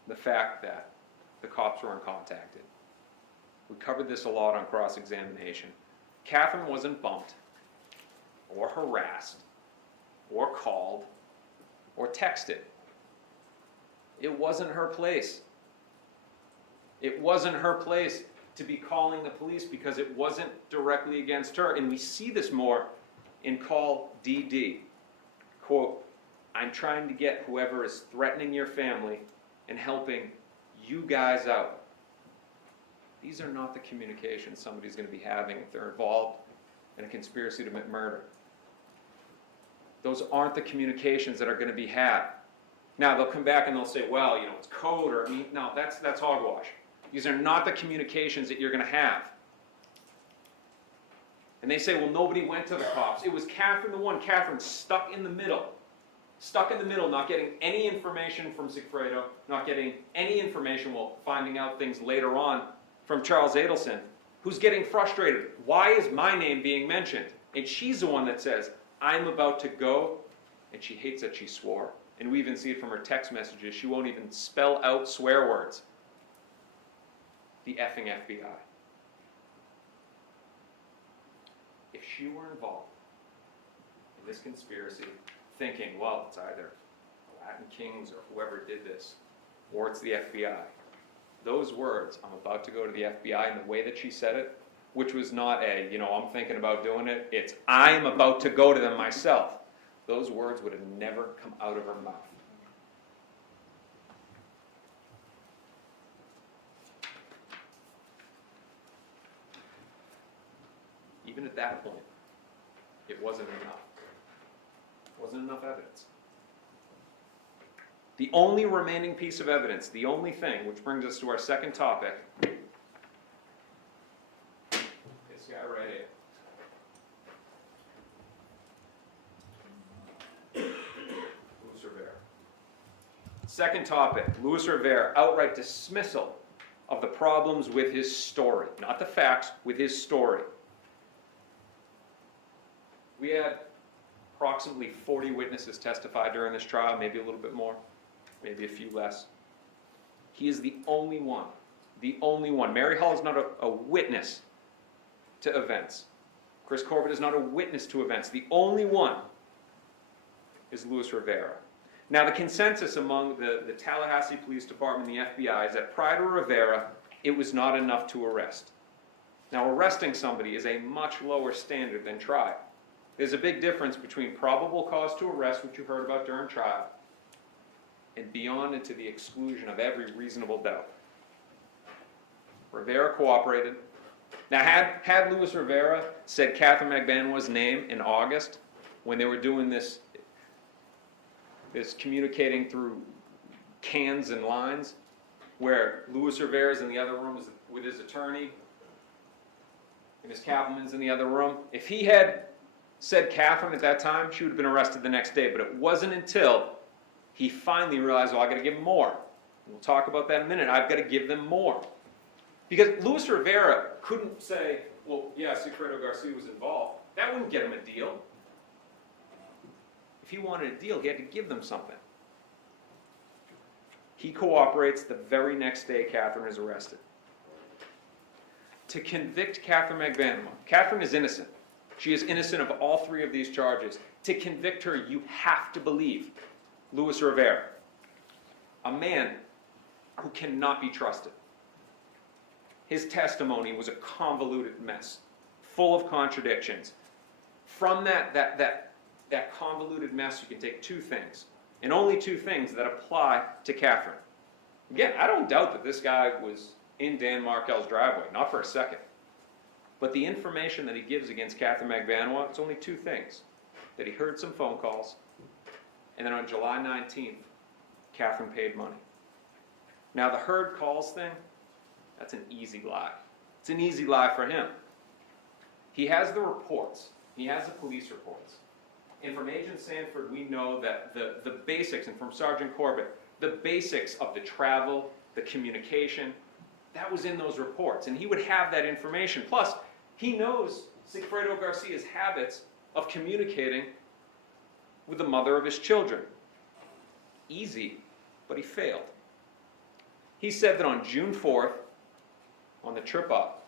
the fact that the cops were uncontacted. We covered this a lot on cross-examination. Katherine wasn't bumped, or harassed, or called, or texted. It wasn't her place. It wasn't her place to be calling the police because it wasn't directly against her. And we see this more in call DD. Quote, "I'm trying to get whoever is threatening your family and helping you guys out." These are not the communications somebody's going to be having if they're involved in a conspiracy to commit murder. Those aren't the communications that are going to be had. Now, they'll come back and they'll say, well, you know, it's code, or, no, that's hogwash. These are not the communications that you're going to have. And they say, well, nobody went to the cops. It was Katherine the one. Katherine stuck in the middle. Stuck in the middle, not getting any information from Sigfredo, not getting any information, well, finding out things later on from Charles Adelson, who's getting frustrated. Why is my name being mentioned? And she's the one that says, I'm about to go, and she hates that she swore. And we even see it from her text messages. She won't even spell out swear words. The effing FBI. If she were involved in this conspiracy, thinking, well, it's either the Latin Kings or whoever did this, or it's the FBI. Those words, I'm about to go to the FBI, and the way that she said it, which was not a, you know, I'm thinking about doing it, it's, I'm about to go to them myself. Those words would have never come out of her mouth. Even at that point, it wasn't enough. It wasn't enough evidence. The only remaining piece of evidence, the only thing, which brings us to our second topic, this guy right here. Luis Rivera. Second topic, Luis Rivera, outright dismissal of the problems with his story. Not the facts, with his story. We had approximately 40 witnesses testify during this trial, maybe a little bit more, maybe a few less. He is the only one. The only one. Mary Hall is not a witness to events. Chris Corbett is not a witness to events. The only one is Luis Rivera. Now, the consensus among the Tallahassee Police Department and the FBI is that prior to Rivera, it was not enough to arrest. Now, arresting somebody is a much lower standard than trial. There's a big difference between probable cause to arrest, which you heard about during trial, and beyond and to the exclusion of every reasonable doubt. Rivera cooperated. Now, had Luis Rivera said Katherine Magbanua's name in August, when they were doing this communicating through cans and lines, where Luis Rivera's in the other room with his attorney, and his cavalman's in the other room, if he had said Katherine at that time, she would have been arrested the next day. But it wasn't until he finally realized, well, I've got to give them more. We'll talk about that in a minute. I've got to give them more. Because Luis Rivera couldn't say, well, yeah, Sigfredo Garcia was involved. That wouldn't get him a deal. If he wanted a deal, he had to give them something. He cooperates. The very next day, Katherine is arrested. To convict Katherine Magbanua, Katherine is innocent. She is innocent of all three of these charges. To convict her, you have to believe Luis Rivera, a man who cannot be trusted. His testimony was a convoluted mess, full of contradictions. From that convoluted mess, you can take two things, and only two things that apply to Katherine. Again, I don't doubt that this guy was in Dan Markel's driveway, not for a second. But the information that he gives against Katherine Magbanua, it's only two things. That he heard some phone calls, and then on July 19th, Katherine paid money. Now the heard calls thing, That's an easy lie. It's an easy lie for him. He has the reports. He has the police reports. And from Agent Sanford, we know that the basics, and from Sergeant Corbett, the basics of the travel, the communication, that was in those reports. And he would have that information. Plus, he knows Sigfredo Garcia's habits of communicating with the mother of his children. Easy, but he failed. He said that on June 4th, on the trip up,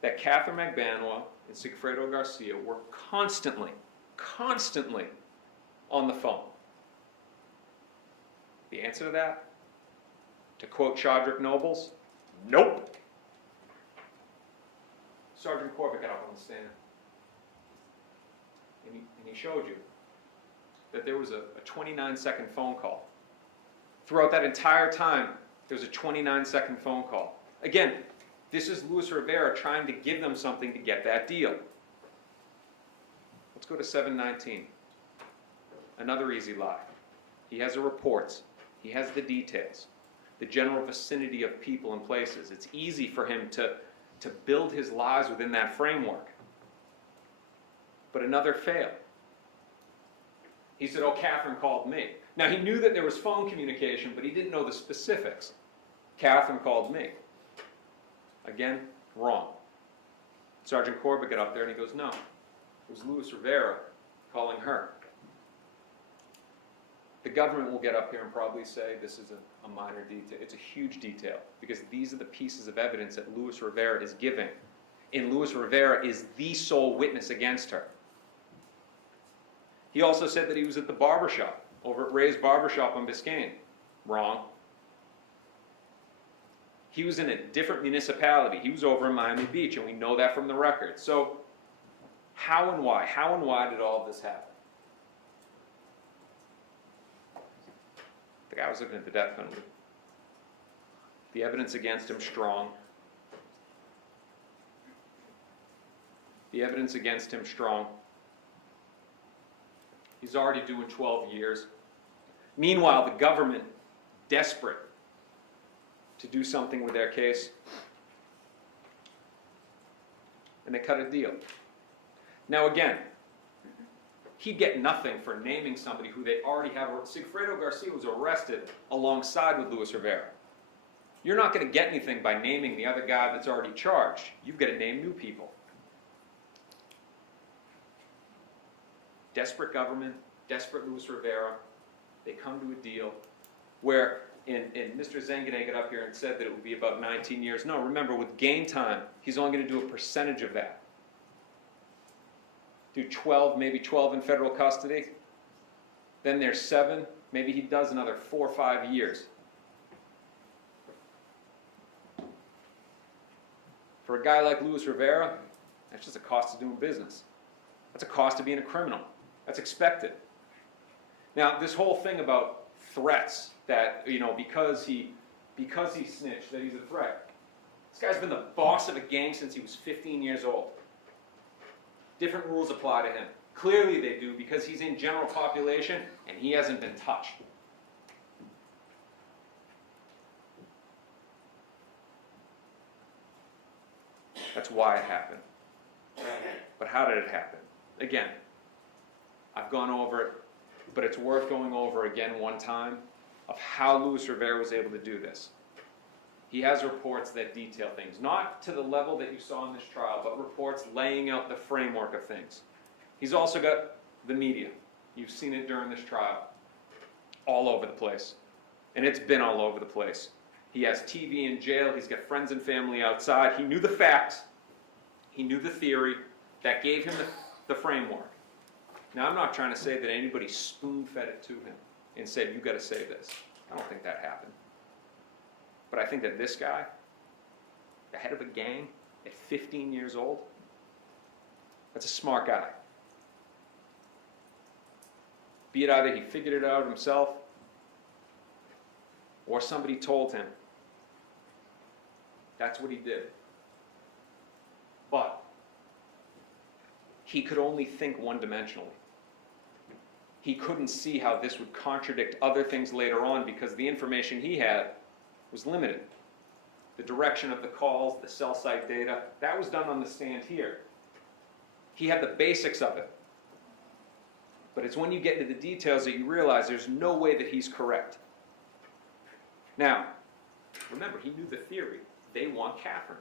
that Katherine Magbanua and Sigfredo Garcia were constantly on the phone. The answer to that? To quote Chodrick Nobles, nope. Sergeant Corbett got up on the stand, and he showed you that there was a 29-second phone call. Throughout that entire time, there was a 29-second phone call. Again, this is Luis Rivera trying to give them something to get that deal. Let's go to 719. Another easy lie. He has the reports. He has the details. The general vicinity of people and places. It's easy for him to build his lies within that framework. But another fail. He said, oh, Katherine called me. Now, he knew that there was phone communication, but he didn't know the specifics. Katherine called me. Again, wrong. Sergeant Corbett got up there and he goes, no, it was Luis Rivera calling her. The government will get up here and probably say this is a minor detail. It's a huge detail because these are the pieces of evidence that Luis Rivera is giving. And Luis Rivera is the sole witness against her. He also said that he was at the barbershop, over at Ray's Barbershop on Biscayne. Wrong. He was in a different municipality. He was over in Miami Beach, and we know that from the record. So how and why? How and why did all of this happen? The guy was looking at the death penalty. The evidence against him strong. The evidence against him strong. He's already doing 12 years. Meanwhile, the government, desperate to do something with their case, and they cut a deal. Now again, he'd get nothing for naming somebody who they already have. Sigfredo Garcia was arrested alongside with Luis Rivera. You're not going to get anything by naming the other guy that's already charged. You've got to name new people. Desperate government, desperate Luis Rivera, they come to a deal where, and Mr. Zanganeh got up here and said that it would be about 19 years. No, remember, with gain time, he's only going to do a percentage of that. Do 12, maybe 12 in federal custody. Then there's 7. Maybe he does another 4 or 5 years. For a guy like Luis Rivera, that's just a cost of doing business. That's a cost of being a criminal. That's expected. Now, this whole thing about threats, that, you know, because he snitched, that he's a threat. This guy's been the boss of a gang since he was 15 years old. Different rules apply to him. Clearly they do, because he's in general population and he hasn't been touched. That's why it happened. But how did it happen? Again, I've gone over it, but it's worth going over again one time of how Luis Rivera was able to do this. He has reports that detail things, not to the level that you saw in this trial, but reports laying out the framework of things. He's also got the media. You've seen it during this trial. All over the place. And it's been all over the place. He has TV in jail. He's got friends and family outside. He knew the facts. He knew the theory. That gave him the framework. Now, I'm not trying to say that anybody spoon-fed it to him and said, you got to say this. I don't think that happened. But I think that this guy, the head of a gang at 15 years old, that's a smart guy. Be it either he figured it out himself or somebody told him. That's what he did. But he could only think one-dimensionally. He couldn't see how this would contradict other things later on because the information he had was limited. the direction of the calls, the cell site data, that was done on the stand here. He had the basics of it. But it's when you get into the details that you realize there's no way that he's correct. Now, remember, he knew the theory. They want Katherine.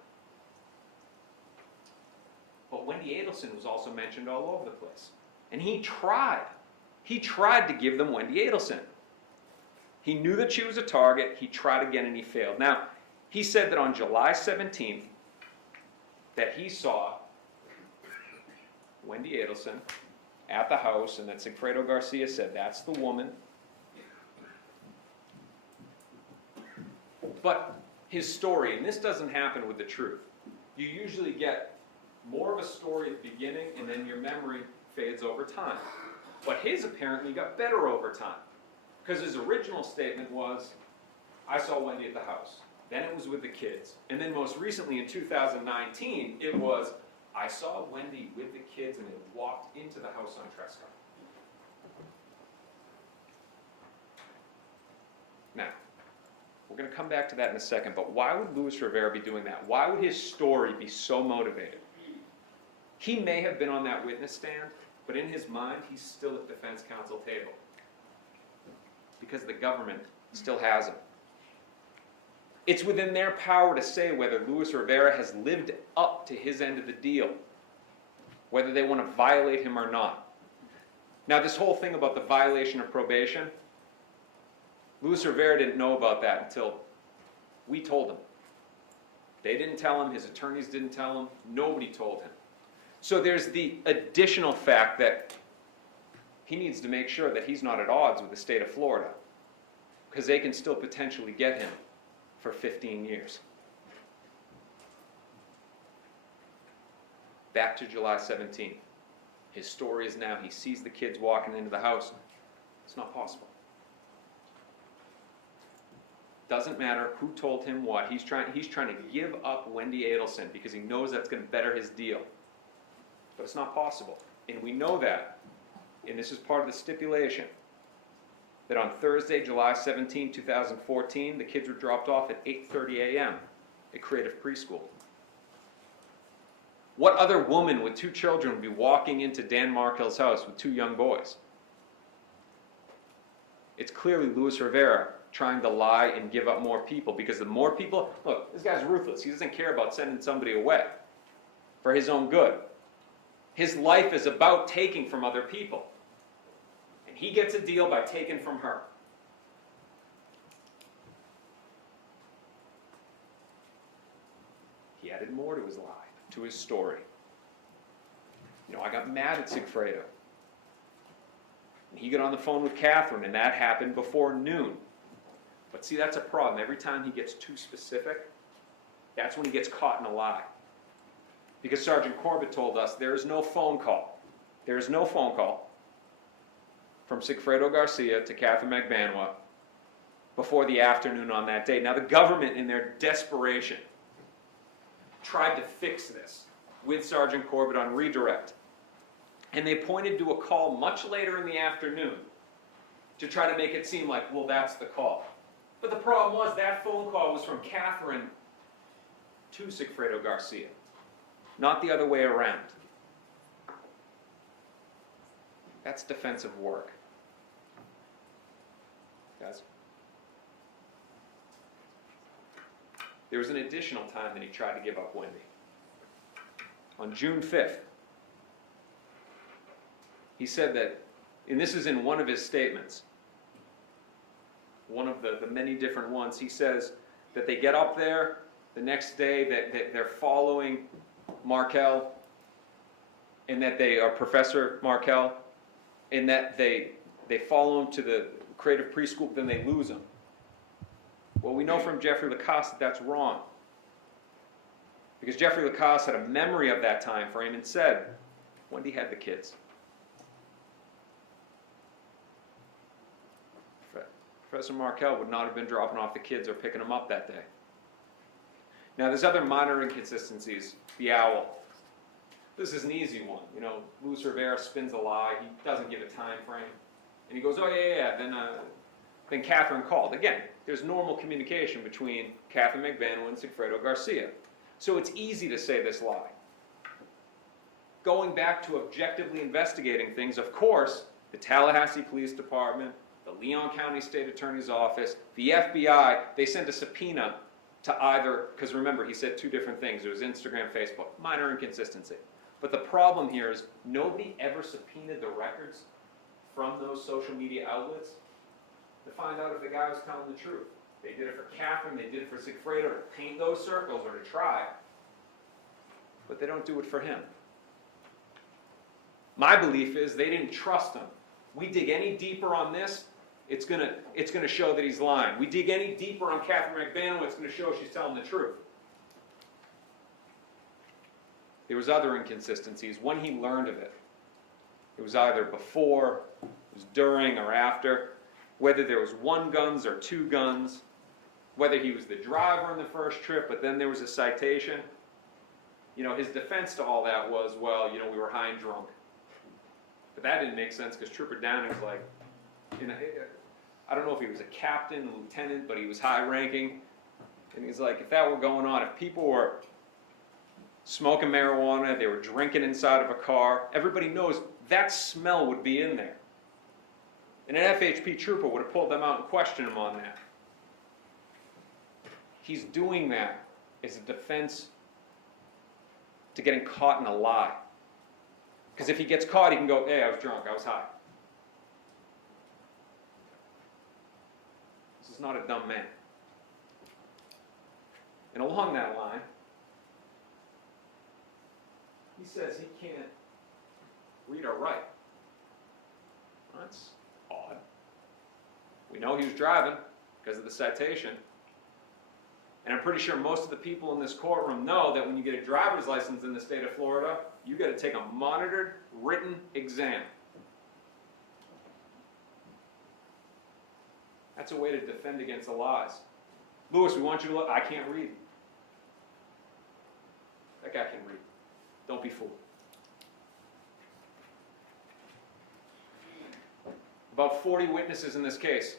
But Wendy Adelson was also mentioned all over the place. And he tried. He tried to give them Wendy Adelson. He knew that she was a target. He tried again and he failed. Now, he said that on July 17th, that he saw Wendy Adelson at the house, and that Sigfredo Garcia said, that's the woman. But his story, and this doesn't happen with the truth, you usually get more of a story at the beginning, and then your memory fades over time. But his apparently got better over time, because his original statement was, I saw Wendy at the house. Then it was with the kids. And then most recently in 2019, it was, I saw Wendy with the kids and they walked into the house on Trescott. Now, we're going to come back to that in a second, but why would Luis Rivera be doing that? Why would his story be so motivated? He may have been on that witness stand, but in his mind, he's still at defense counsel table. Because the government still has him. It's within their power to say whether Luis Rivera has lived up to his end of the deal, whether they want to violate him or not. Now, this whole thing about the violation of probation, Luis Rivera didn't know about that until we told him. They didn't tell him, his attorneys didn't tell him, nobody told him. So there's the additional fact that he needs to make sure that he's not at odds with the state of Florida, because they can still potentially get him for 15 years. Back to July 17th. His story is now he sees the kids walking into the house. It's not possible. Doesn't matter who told him what. He's trying to give up Wendy Adelson because he knows that's going to better his deal. But it's not possible. And we know that. And this is part of the stipulation. That on Thursday, July 17, 2014, the kids were dropped off at 8:30 a.m. at Creative Preschool. What other woman with 2 children would be walking into Dan Markel's house with 2 young boys? It's clearly Luis Rivera trying to lie and give up more people, because the more people, look, this guy's ruthless. He doesn't care about sending somebody away for his own good. His life is about taking from other people. He gets a deal by taking from her. He added more to his lie, to his story. I got mad at Sigfredo. And he got on the phone with Katherine, and that happened before noon. But see, that's a problem. Every time he gets too specific, that's when he gets caught in a lie. Because Sergeant Corbett told us there is no phone call. There is no phone call from Sigfredo Garcia to Katherine Magbanua before the afternoon on that day. Now, the government, in their desperation, tried to fix this with Sergeant Corbett on redirect. And they pointed to a call much later in the afternoon to try to make it seem like, well, that's the call. But the problem was that phone call was from Katherine to Sigfredo Garcia, not the other way around. That's defensive work. Guys? There was an additional time that he tried to give up Wendy. On June 5th, he said that, and this is in one of his statements, one of the many different ones, he says that they get up there the next day, that they're following Markel, and that they are Professor Markel, and that they follow him to the Creative Preschool, then they lose him. Well, we know from Jeffrey Lacoste that that's wrong. Because Jeffrey Lacoste had a memory of that time frame and said, Wendy had the kids. Professor Markel would not have been dropping off the kids or picking them up that day. Now, there's other minor inconsistencies. The owl. This is an easy one. Luis Rivera spins a lie. He doesn't give a time frame. And he goes, oh, yeah. Then Then Katherine called. Again, there's normal communication between Katherine Magbanua and Sigfredo Garcia. So it's easy to say this lie. Going back to objectively investigating things, of course, the Tallahassee Police Department, the Leon County State Attorney's Office, the FBI, they sent a subpoena to either, because remember, he said two different things. It was Instagram, Facebook, minor inconsistency. But the problem here is nobody ever subpoenaed the records from those social media outlets to find out if the guy was telling the truth. They did it for Katherine, they did it for Sigfredo to paint those circles or to try, but they don't do it for him. My belief is they didn't trust him. We dig any deeper on this, it's gonna show that he's lying. We dig any deeper on Katherine Magbanua, it's gonna show she's telling the truth. There was other inconsistencies. When he learned of it, it was either before, it was during, or after. Whether there was one guns or two guns, whether he was the driver on the first trip, but then there was a citation. You know, his defense to all that was, well, you know, we were high and drunk. But that didn't make sense because Trooper Downing's like, you know, I don't know if he was a captain, a lieutenant, but he was high ranking. And he's like, if that were going on, if people were smoking marijuana, they were drinking inside of a car, everybody knows that smell would be in there. And an FHP trooper would have pulled them out and questioned him on that. He's doing that as a defense to getting caught in a lie. Because if he gets caught, he can go, hey, I was drunk, I was high. This is not a dumb man. And along that line, he says he can't read or write. That's odd. We know he was driving because of the citation. And I'm pretty sure most of the people in this courtroom know that when you get a driver's license in the state of Florida, you got to take a monitored, written exam. That's a way to defend against the lies. Lewis, we want you to look. I can't read. That guy can read. Don't be fooled. About 40 witnesses in this case.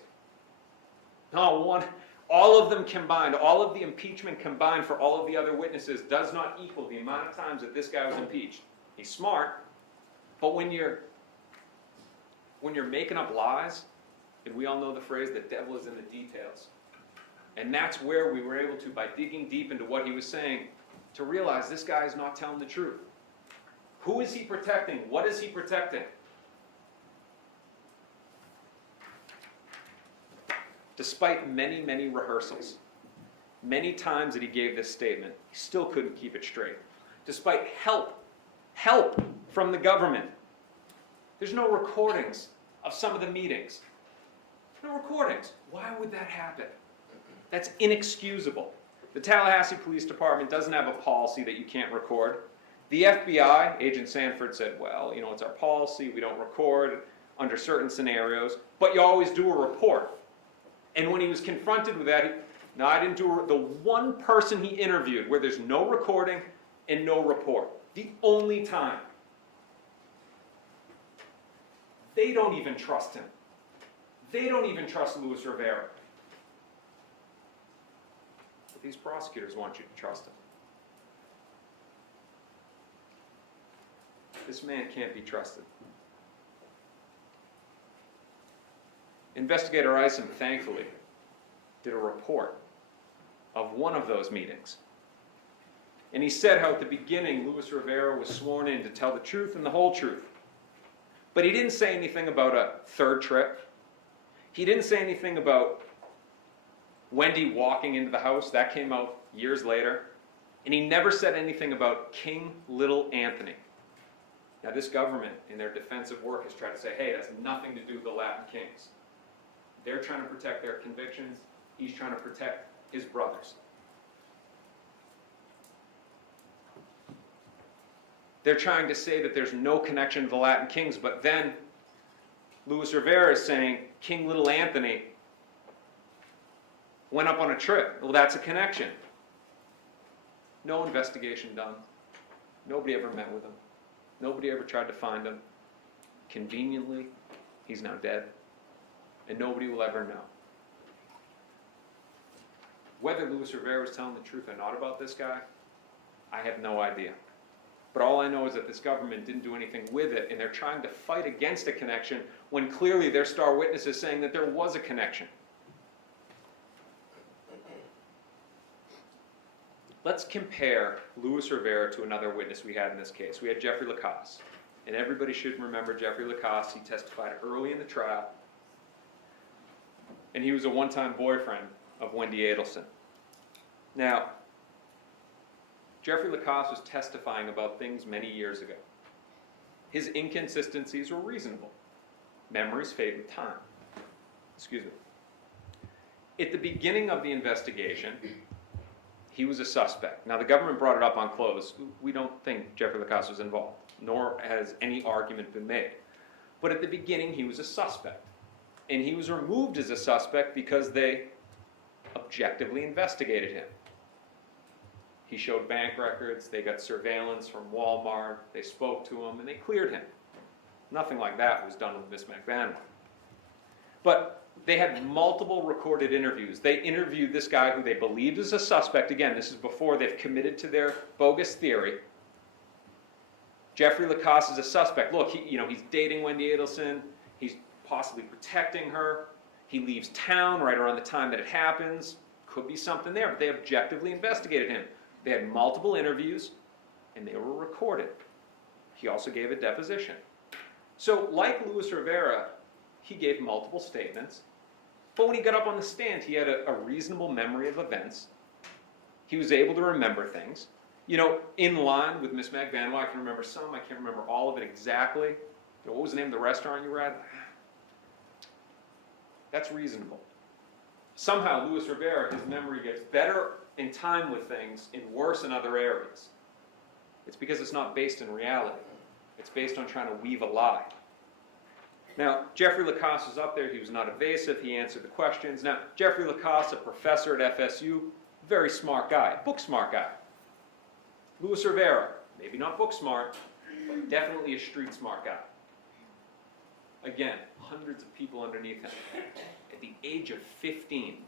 No, one. All of them combined, all of the impeachment combined for all of the other witnesses does not equal the amount of times that this guy was impeached. He's smart, but when you're making up lies, and we all know the phrase, the devil is in the details. And that's where we were able to, by digging deep into what he was saying, to realize this guy is not telling the truth. Who is he protecting? What is he protecting? Despite many, many rehearsals, many times that he gave this statement, he still couldn't keep it straight. Despite help from the government. There's no recordings of some of the meetings. No recordings. Why would that happen? That's inexcusable. The Tallahassee Police Department doesn't have a policy that you can't record. The FBI, Agent Sanford said, well, you know, it's our policy, we don't record under certain scenarios, but you always do a report. And when he was confronted with that, no, I didn't do the one person he interviewed where there's no recording and no report. The only time. They don't even trust him. They don't even trust Luis Rivera. But these prosecutors want you to trust him. This man can't be trusted. Investigator Isom, thankfully, did a report of one of those meetings. And he said how at the beginning Luis Rivera was sworn in to tell the truth and the whole truth. But he didn't say anything about a third trip. He didn't say anything about Wendy walking into the house. That came out years later. And he never said anything about King Little Anthony. Now this government, in their defensive work, has tried to say, hey, it has nothing to do with the Latin Kings. They're trying to protect their convictions. He's trying to protect his brothers. They're trying to say that there's no connection to the Latin Kings, but then Luis Rivera is saying King Little Anthony went up on a trip. Well, that's a connection. No investigation done. Nobody ever met with him. Nobody ever tried to find him. Conveniently, he's now dead. And nobody will ever know. Whether Luis Rivera was telling the truth or not about this guy, I have no idea. But all I know is that this government didn't do anything with it, and they're trying to fight against a connection when clearly their star witness is saying that there was a connection. Let's compare Luis Rivera to another witness we had in this case. We had Jeffrey Lacoste. And everybody should remember Jeffrey Lacoste. He testified early in the trial. And he was a one-time boyfriend of Wendy Adelson. Now, Jeffrey Lacoste was testifying about things many years ago. His inconsistencies were reasonable. Memories fade with time. Excuse me. At the beginning of the investigation, he was a suspect. Now, the government brought it up on close. We don't think Jeffrey Lacoste was involved, nor has any argument been made. But at the beginning, he was a suspect. And he was removed as a suspect because they objectively investigated him. He showed bank records, they got surveillance from Walmart, they spoke to him, and they cleared him. Nothing like that was done with Ms. Magbanua. But they had multiple recorded interviews. They interviewed this guy who they believed was a suspect. Again, this is before they've committed to their bogus theory. Jeffrey Lacoste is a suspect. Look, he's dating Wendy Adelson. He's possibly protecting her. He leaves town right around the time that it happens. Could be something there, but they objectively investigated him. They had multiple interviews, and they were recorded. He also gave a deposition. So, like Luis Rivera, he gave multiple statements, but when he got up on the stand, he had a reasonable memory of events. He was able to remember things. In line with Ms. Magbanua, I can remember some, I can't remember all of it exactly. What was the name of the restaurant you were at? That's reasonable. Somehow, Luis Rivera, his memory gets better in time with things and worse in other areas. It's because it's not based in reality. It's based on trying to weave a lie. Now, Jeffrey Lacoste was up there. He was not evasive. He answered the questions. Now, Jeffrey Lacoste, a professor at FSU, very smart guy, book smart guy. Luis Rivera, maybe not book smart, but definitely a street smart guy. Again, hundreds of people underneath him. At the age of 15,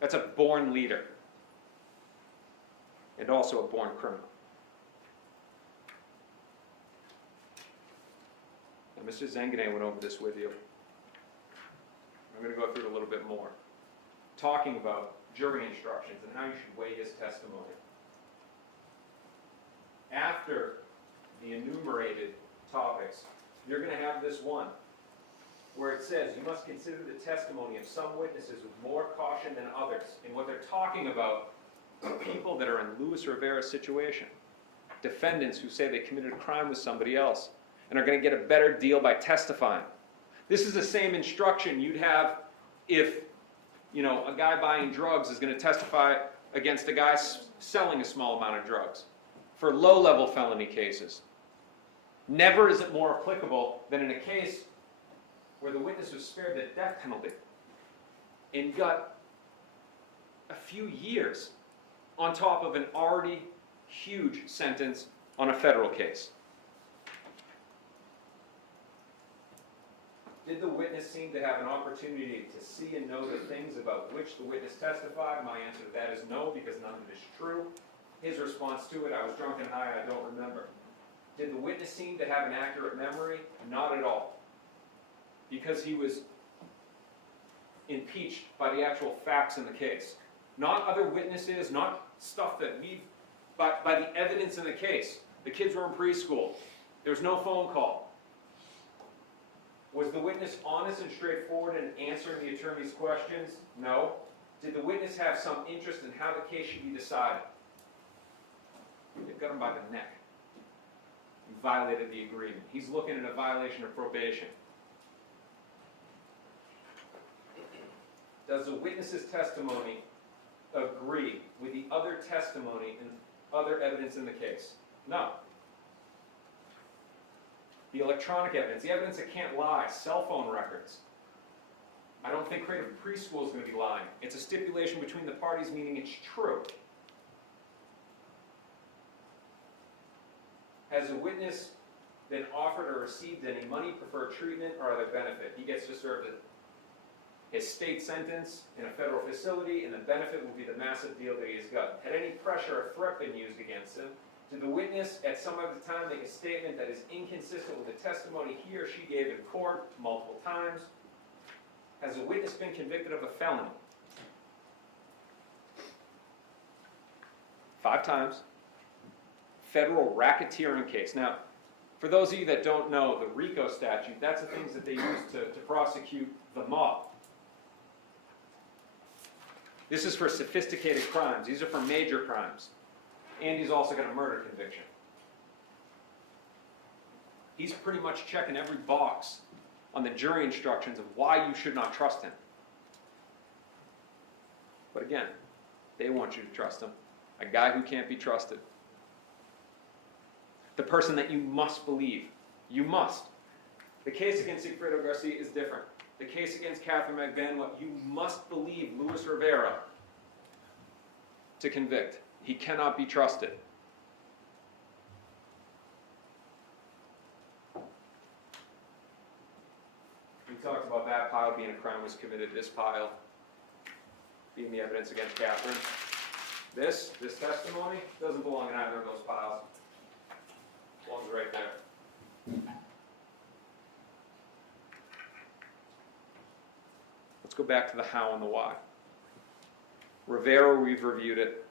that's a born leader and also a born criminal. Now, Mr. Zengane went over this with you. I'm going to go through it a little bit more, talking about jury instructions and how you should weigh his testimony. After the enumerated topics, you're going to have this one where it says you must consider the testimony of some witnesses with more caution than others. And what they're talking about are people that are in Luis Rivera's situation. Defendants who say they committed a crime with somebody else and are going to get a better deal by testifying. This is the same instruction you'd have if, a guy buying drugs is going to testify against a guy selling a small amount of drugs for low-level felony cases. Never is it more applicable than in a case where the witness was spared the death penalty and got a few years on top of an already huge sentence on a federal case. Did the witness seem to have an opportunity to see and know the things about which the witness testified? My answer to that is no, because none of it is true. His response to it, I was drunk and high, I don't remember. Did the witness seem to have an accurate memory? Not at all. Because he was impeached by the actual facts in the case. Not other witnesses, not stuff that by the evidence in the case. The kids were in preschool. There was no phone call. Was the witness honest and straightforward in answering the attorney's questions? No. Did the witness have some interest in how the case should be decided? They've got him by the neck. He violated the agreement. He's looking at a violation of probation. Does the witness's testimony agree with the other testimony and other evidence in the case? No. The electronic evidence, the evidence that can't lie, cell phone records. I don't think Creative Preschool is going to be lying. It's a stipulation between the parties, meaning it's true. Has a witness been offered or received any money, preferred treatment, or other benefit? He gets to serve it. his state sentence in a federal facility, and the benefit will be the massive deal that he has got. Had any pressure or threat been used against him? Did the witness at some other time make a statement that is inconsistent with the testimony he or she gave in court multiple times? Has the witness been convicted of a felony? 5 times. Federal racketeering case. Now, for those of you that don't know, the RICO statute, that's the things that they use to prosecute the mob. This is for sophisticated crimes. These are for major crimes. And he's also got a murder conviction. He's pretty much checking every box on the jury instructions of why you should not trust him. But again, they want you to trust him. A guy who can't be trusted. The person that you must believe. You must. The case against Sigfredo Garcia is different. The case against Katherine Magbanua, you must believe Luis Rivera to convict. He cannot be trusted. We talked about that pile being a crime was committed, this pile being the evidence against Katherine. This testimony doesn't belong in either of those piles. It belongs right there. Let's go back to the how and the why. Rivera, we've reviewed it.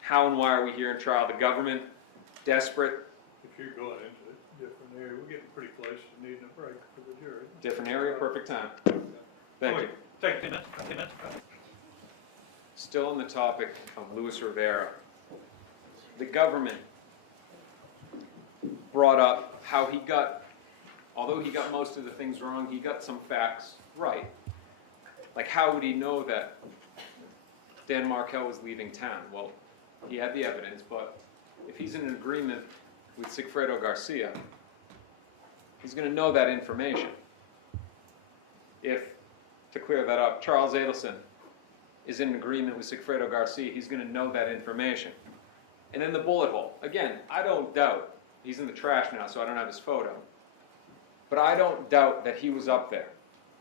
How and why are we here in trial? The government, desperate. If you're going into a different area, we're getting pretty close to needing a break for the jury. Different area, perfect time. Thank you. Take 10 minutes. Still on the topic of Luis Rivera. The government brought up how he got, although he got most of the things wrong, he got some facts right. Like, how would he know that Dan Markel was leaving town? Well, he had the evidence, but if he's in an agreement with Sigfredo Garcia, he's going to know that information. If, to clear that up, Charles Adelson is in an agreement with Sigfredo Garcia, he's going to know that information. And then the bullet hole. Again, I don't doubt, he's in the trash now, so I don't have his photo, but I don't doubt that he was up there.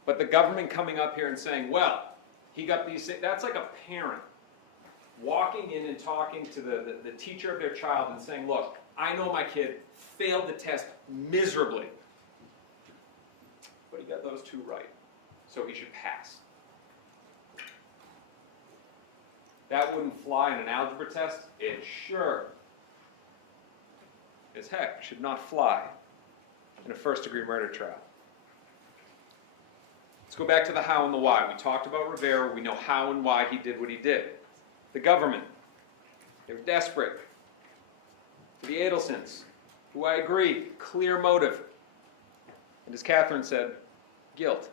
But the government coming up here and saying, well, he got these, that's like a parent walking in and talking to the teacher of their child and saying, look, I know my kid failed the test miserably, but he got those 2 right, so he should pass. That wouldn't fly in an algebra test. It sure as heck should not fly in a first-degree murder trial. Let's go back to the how and the why. We talked about Rivera. We know how and why he did what he did. The government, they were desperate. For the Adelsons, who I agree, clear motive. And as Katherine said, guilt.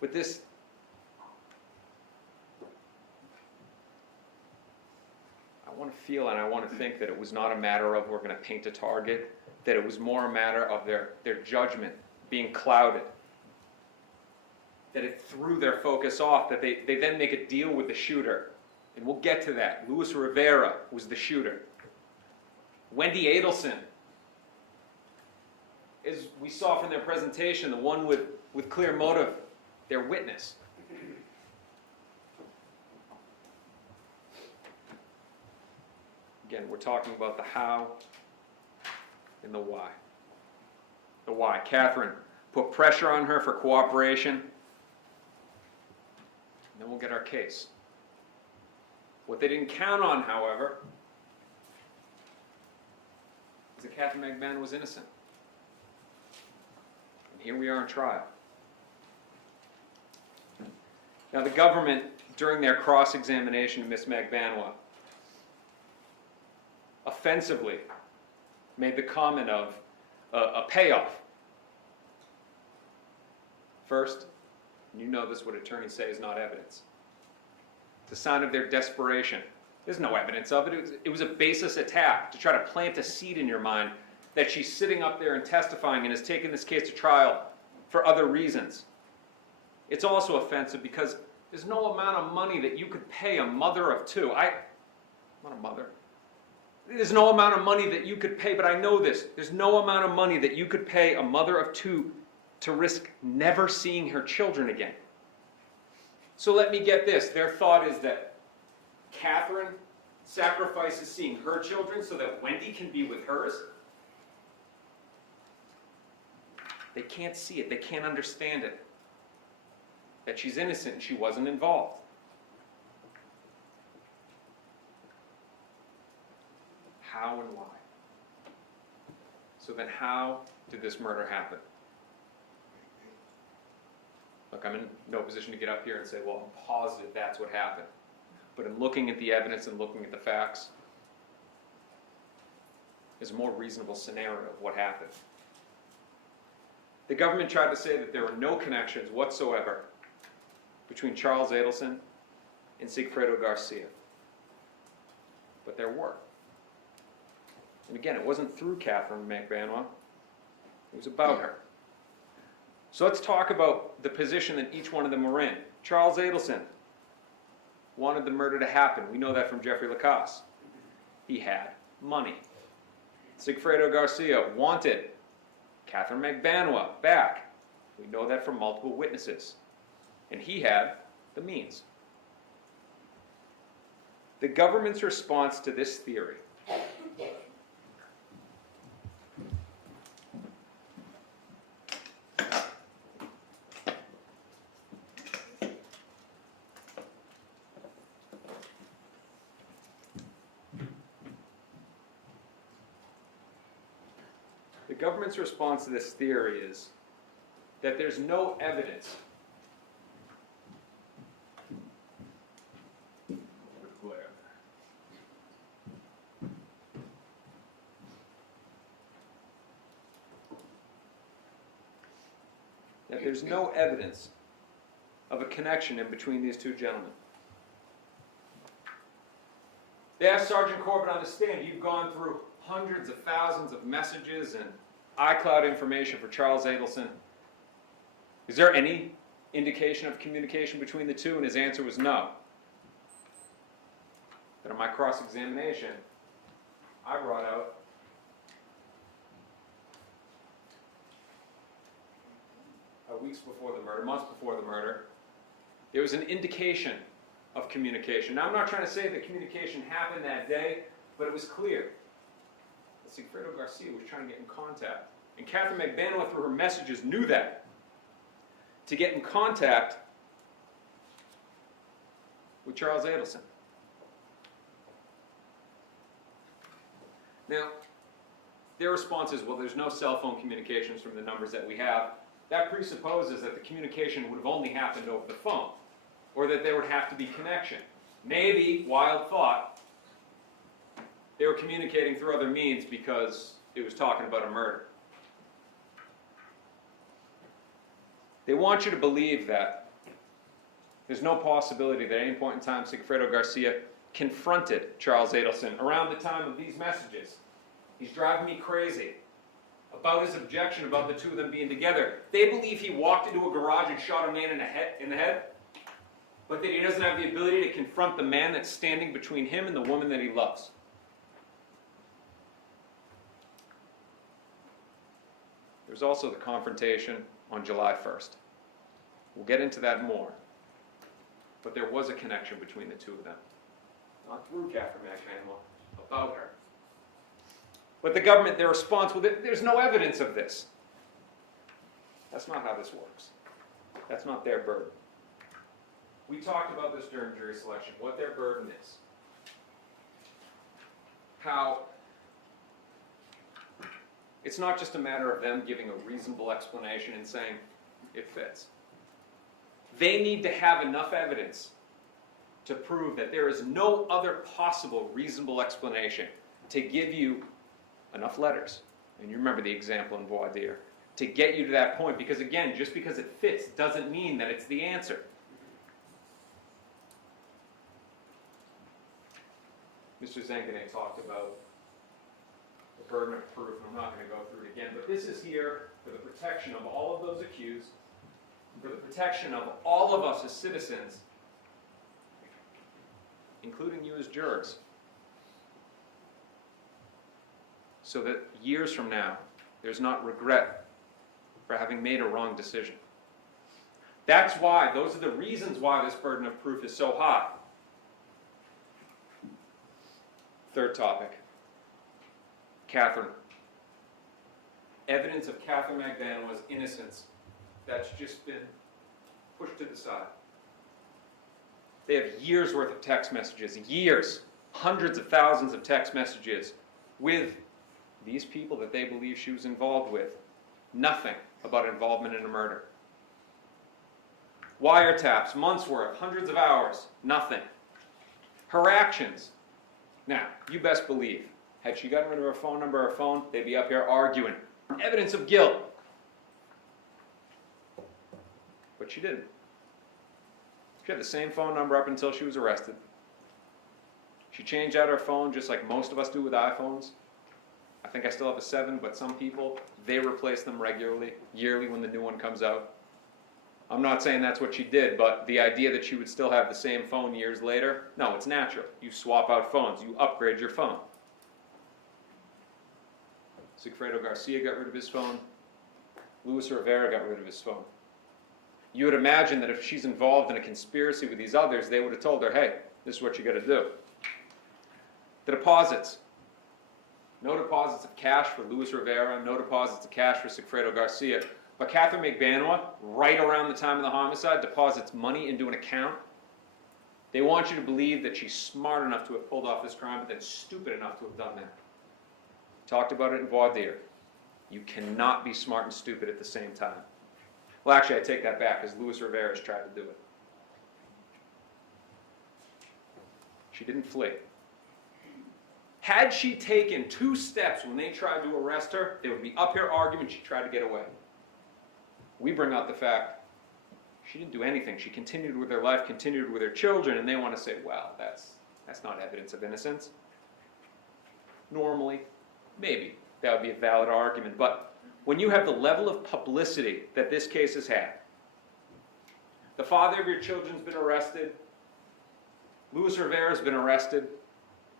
With this, I want to feel and I want to think that it was not a matter of we're going to paint a target, that it was more a matter of their judgment being clouded. That it threw their focus off, that they then make a deal with the shooter. And we'll get to that. Luis Rivera was the shooter. Wendy Adelson, as we saw from their presentation, the one with clear motive, their witness. Again, we're talking about the how and the why. The why. Katherine put pressure on her for cooperation. And then we'll get our case. What they didn't count on, however, is that Katherine Magbanua was innocent. And here we are in trial. Now the government, during their cross-examination of Ms. Magbanua, offensively made the comment of a payoff. First, you know this, what attorneys say is not evidence. It's a sign of their desperation. There's no evidence of it. It was a baseless attack to try to plant a seed in your mind that she's sitting up there and testifying and has taken this case to trial for other reasons. It's also offensive because there's no amount of money that you could pay a mother of 2. I'm not a mother. There's no amount of money that you could pay, but I know this. There's no amount of money that you could pay a mother of 2 to risk never seeing her children again. So let me get this. Their thought is that Katherine sacrifices seeing her children so that Wendy can be with hers. They can't see it. They can't understand it. That she's innocent and she wasn't involved. How and why? So then how did this murder happen? Look, I'm in no position to get up here and say, well, I'm positive that's what happened. But in looking at the evidence and looking at the facts, there's a more reasonable scenario of what happened. The government tried to say that there were no connections whatsoever between Charles Adelson and Sigfredo Garcia. But there were. And again, it wasn't through Katherine Magbanua. It was about her. So let's talk about the position that each one of them were in. Charles Adelson wanted the murder to happen. We know that from Jeffrey Lacoste. He had money. Sigfredo Garcia wanted Katherine Magbanua back. We know that from multiple witnesses. And he had the means. The government's response to this theory is that there's no evidence of a connection in between these two gentlemen. They asked Sergeant Corbett on the stand, you've gone through hundreds of thousands of messages and iCloud information for Charles Adelson. Is there any indication of communication between the two? And his answer was no. But in my cross-examination, I brought out weeks before the murder, months before the murder, there was an indication of communication. Now, I'm not trying to say that communication happened that day, but it was clear that Sigfredo Garcia was trying to get in contact. And Katherine Magbanua, through her messages, knew that. To get in contact with Charles Adelson. Now, their response is, well, there's no cell phone communications from the numbers that we have. That presupposes that the communication would have only happened over the phone, or that there would have to be connection. Maybe, wild thought, they were communicating through other means because it was talking about a murder. They want you to believe that there's no possibility that at any point in time Sigfredo Garcia confronted Charles Adelson around the time of these messages. He's driving me crazy about his objection about the two of them being together. They believe he walked into a garage and shot a man in the head, but that he doesn't have the ability to confront the man that's standing between him and the woman that he loves. There's also the confrontation on July 1st. We'll get into that more. But there was a connection between the two of them. Not through Katherine Magbanua, about her. But the government, their response, well, there's no evidence of this. That's not how this works. That's not their burden. We talked about this during jury selection, what their burden is. How it's not just a matter of them giving a reasonable explanation and saying, it fits. They need to have enough evidence to prove that there is no other possible reasonable explanation to give you enough letters, and you remember the example in voir dire, to get you to that point, because again, just because it fits doesn't mean that it's the answer. Mr. Zanganet talked about the burden of proof, and I'm not going to go through it again, but this is here for the protection of all of those accused, for the protection of all of us as citizens, including you as jurors. So that years from now, there's not regret for having made a wrong decision. That's why, those are the reasons why this burden of proof is so high. Third topic, Katherine. Evidence of Katherine Magbanua's innocence that's just been pushed to the side. They have years worth of text messages, years, hundreds of thousands of text messages with these people that they believe she was involved with. Nothing about involvement in a murder. Wiretaps, months worth, hundreds of hours, nothing. Her actions. Now, you best believe, had she gotten rid of her phone number or phone, they'd be up here arguing. Evidence of guilt. But she didn't. She had the same phone number up until she was arrested. She changed out her phone just like most of us do with iPhones. I think I still have a 7, but some people, they replace them regularly, yearly when the new one comes out. I'm not saying that's what she did, but the idea that she would still have the same phone years later, no, it's natural. You swap out phones, you upgrade your phone. Sigfredo Garcia got rid of his phone. Luis Rivera got rid of his phone. You would imagine that if she's involved in a conspiracy with these others, they would have told her, hey, this is what you got to do. The deposits. No deposits of cash for Luis Rivera, no deposits of cash for Sigfredo Garcia. But Katherine Magbanua, right around the time of the homicide, deposits money into an account. They want you to believe that she's smart enough to have pulled off this crime, but then stupid enough to have done that. Talked about it in voir dire. You cannot be smart and stupid at the same time. Well, actually, I take that back, because Luis Rivera's tried to do it. She didn't flee. Had she taken 2 steps when they tried to arrest her, they would be up here arguing she tried to get away. We bring out the fact she didn't do anything. She continued with her life, continued with her children, and they want to say, well, that's not evidence of innocence. Normally, maybe that would be a valid argument, but when you have the level of publicity that this case has had, the father of your children's been arrested, Luis Rivera's been arrested,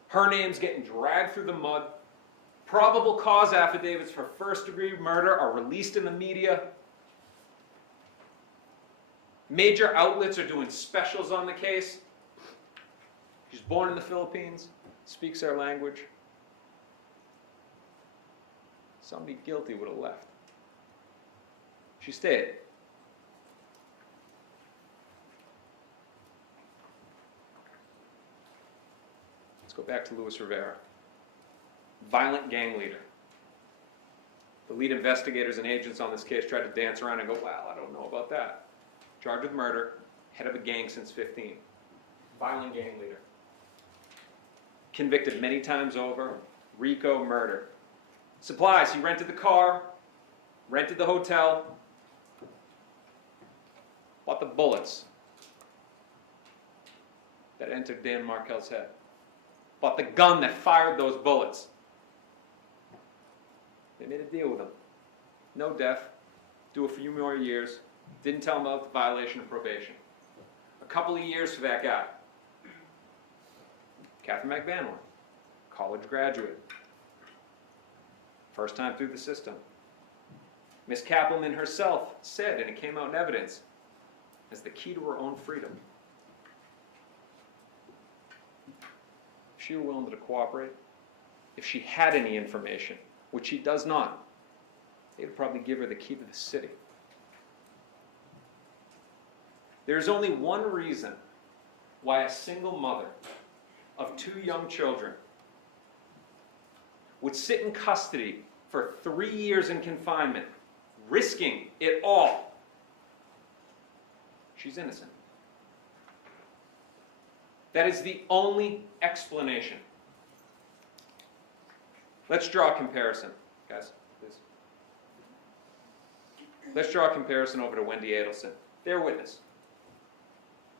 her name's getting dragged through the mud, probable cause affidavits for first-degree murder are released in the media, major outlets are doing specials on the case. She's born in the Philippines, speaks their language. Somebody guilty would have left. She stayed. Let's go back to Luis Rivera. Violent gang leader. The lead investigators and agents on this case tried to dance around and go, well, I don't know about that. Charged with murder, head of a gang since 15. Violent gang leader. Convicted many times over, RICO murder. Supplies, he rented the car, rented the hotel, bought the bullets that entered Dan Markel's head, bought the gun that fired those bullets. They made a deal with him. No death, do a few more years, didn't tell him about the violation of probation. A couple of years for that guy. Katherine Magbanua, college graduate. First time through the system. Miss Kappelman herself said, and it came out in evidence, as the key to her own freedom. If she were willing to cooperate, if she had any information, which she does not, they would probably give her the key to the city. There's only one reason why a single mother of 2 young children would sit in custody for 3 years in confinement, risking it all. She's innocent. That is the only explanation. Let's draw a comparison, guys, please. Let's draw a comparison over to Wendy Adelson, their witness.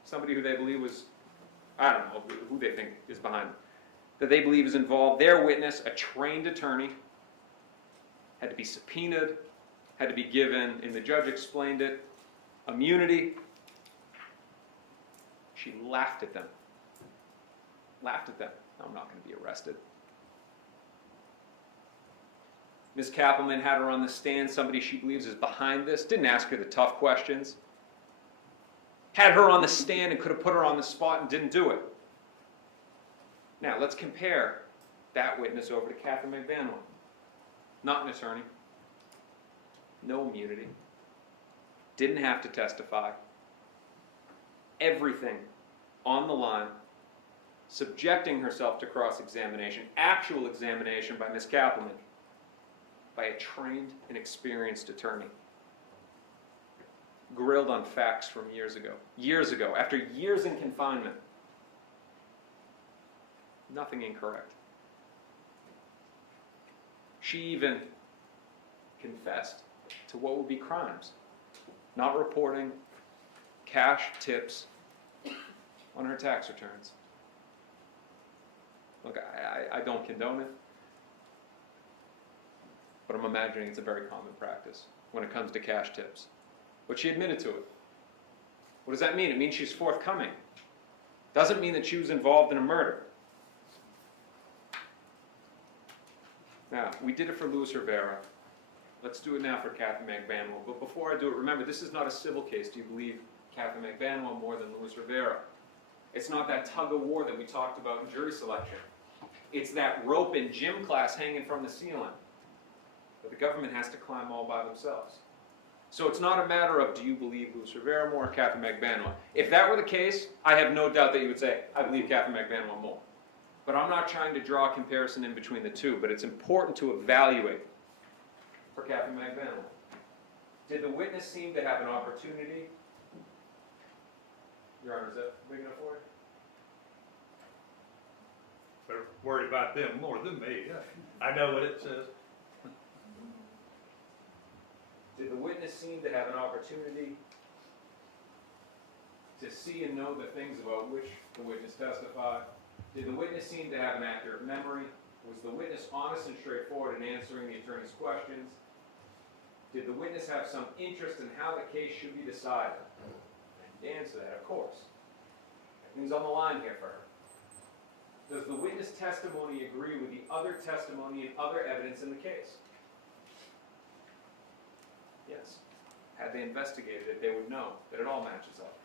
Somebody who they believe was, I don't know who they think is behind it, that they believe is involved. Their witness, a trained attorney, had to be subpoenaed, had to be given, and the judge explained it, immunity. She laughed at them. Laughed at them. I'm not going to be arrested. Ms. Kappelman had her on the stand, somebody she believes is behind this, didn't ask her the tough questions. Had her on the stand and could have put her on the spot and didn't do it. Now, let's compare that witness over to Katherine Magbanua. Not an attorney. No immunity. Didn't have to testify. Everything on the line, subjecting herself to cross-examination, actual examination by Ms. Kappelman, by a trained and experienced attorney. Grilled on facts from years ago, after years in confinement. Nothing incorrect. She even confessed to what would be crimes. Not reporting cash tips on her tax returns. Look, I don't condone it, but I'm imagining it's a very common practice when it comes to cash tips. But she admitted to it. What does that mean? It means she's forthcoming. Doesn't mean that she was involved in a murder. Now, we did it for Luis Rivera. Let's do it now for Katherine Magbanua. But before I do it, remember, this is not a civil case. Do you believe Katherine Magbanua more than Luis Rivera? It's not that tug of war that we talked about in jury selection. It's that rope in gym class hanging from the ceiling that the government has to climb all by themselves. So it's not a matter of, do you believe Luis Rivera more or Katherine Magbanua? If that were the case, I have no doubt that you would say, I believe Katherine Magbanua more. But I'm not trying to draw a comparison in between the two, but it's important to evaluate for Katherine Magbanua. Did the witness seem to have an opportunity? Your Honor, is that big enough for you? They're worried about them more than me. I know what it says. Did the witness seem to have an opportunity to see and know the things about which the witness testified? Did the witness seem to have an accurate memory? Was the witness honest and straightforward in answering the attorney's questions? Did the witness have some interest in how the case should be decided? And the answer to that, of course. Everything's on the line here for her. Does the witness testimony agree with the other testimony and other evidence in the case? Yes. Had they investigated it, they would know that it all matches up.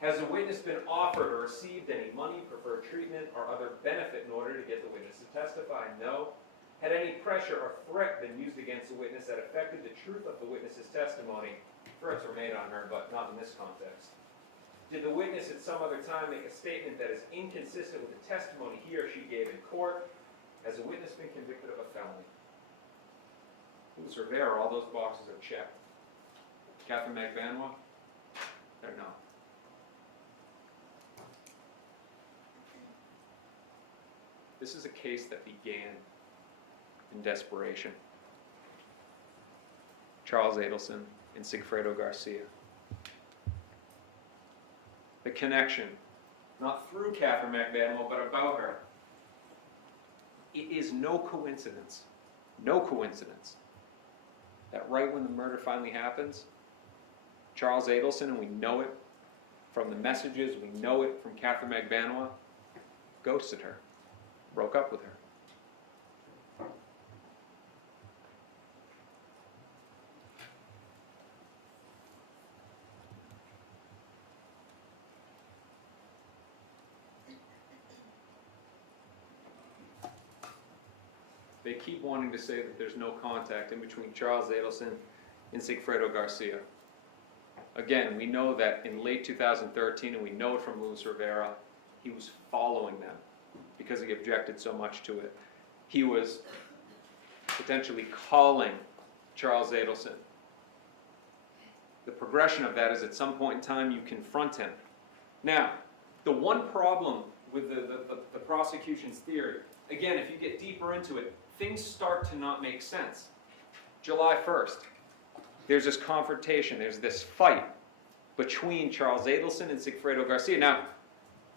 Has the witness been offered or received any money, preferred treatment, or other benefit in order to get the witness to testify? No. Had any pressure or threat been used against the witness that affected the truth of the witness's testimony? Threats were made on her, but not in this context. Did the witness at some other time make a statement that is inconsistent with the testimony he or she gave in court? Has the witness been convicted of a felony? Luis Rivera, all those boxes are checked. Katherine Magbanua, they're not. This is a case that began in desperation. Charles Adelson and Sigfredo Garcia. The connection, not through Katherine Magbanua, but about her. It is no coincidence, that right when the murder finally happens, Charles Adelson, and we know it from the messages, we know it from Katherine Magbanua, ghosted her, broke up with her. They keep wanting to say that there's no contact in between Charles Adelson and Sigfredo Garcia. Again, we know that in late 2013, and we know it from Luis Rivera, he was following them because he objected so much to it. He was potentially calling Charles Adelson. The progression of that is at some point in time you confront him. Now, the one problem with the prosecution's theory, again, if you get deeper into it, things start to not make sense. July 1st, there's this confrontation, there's this fight between Charles Adelson and Sigfredo Garcia. Now,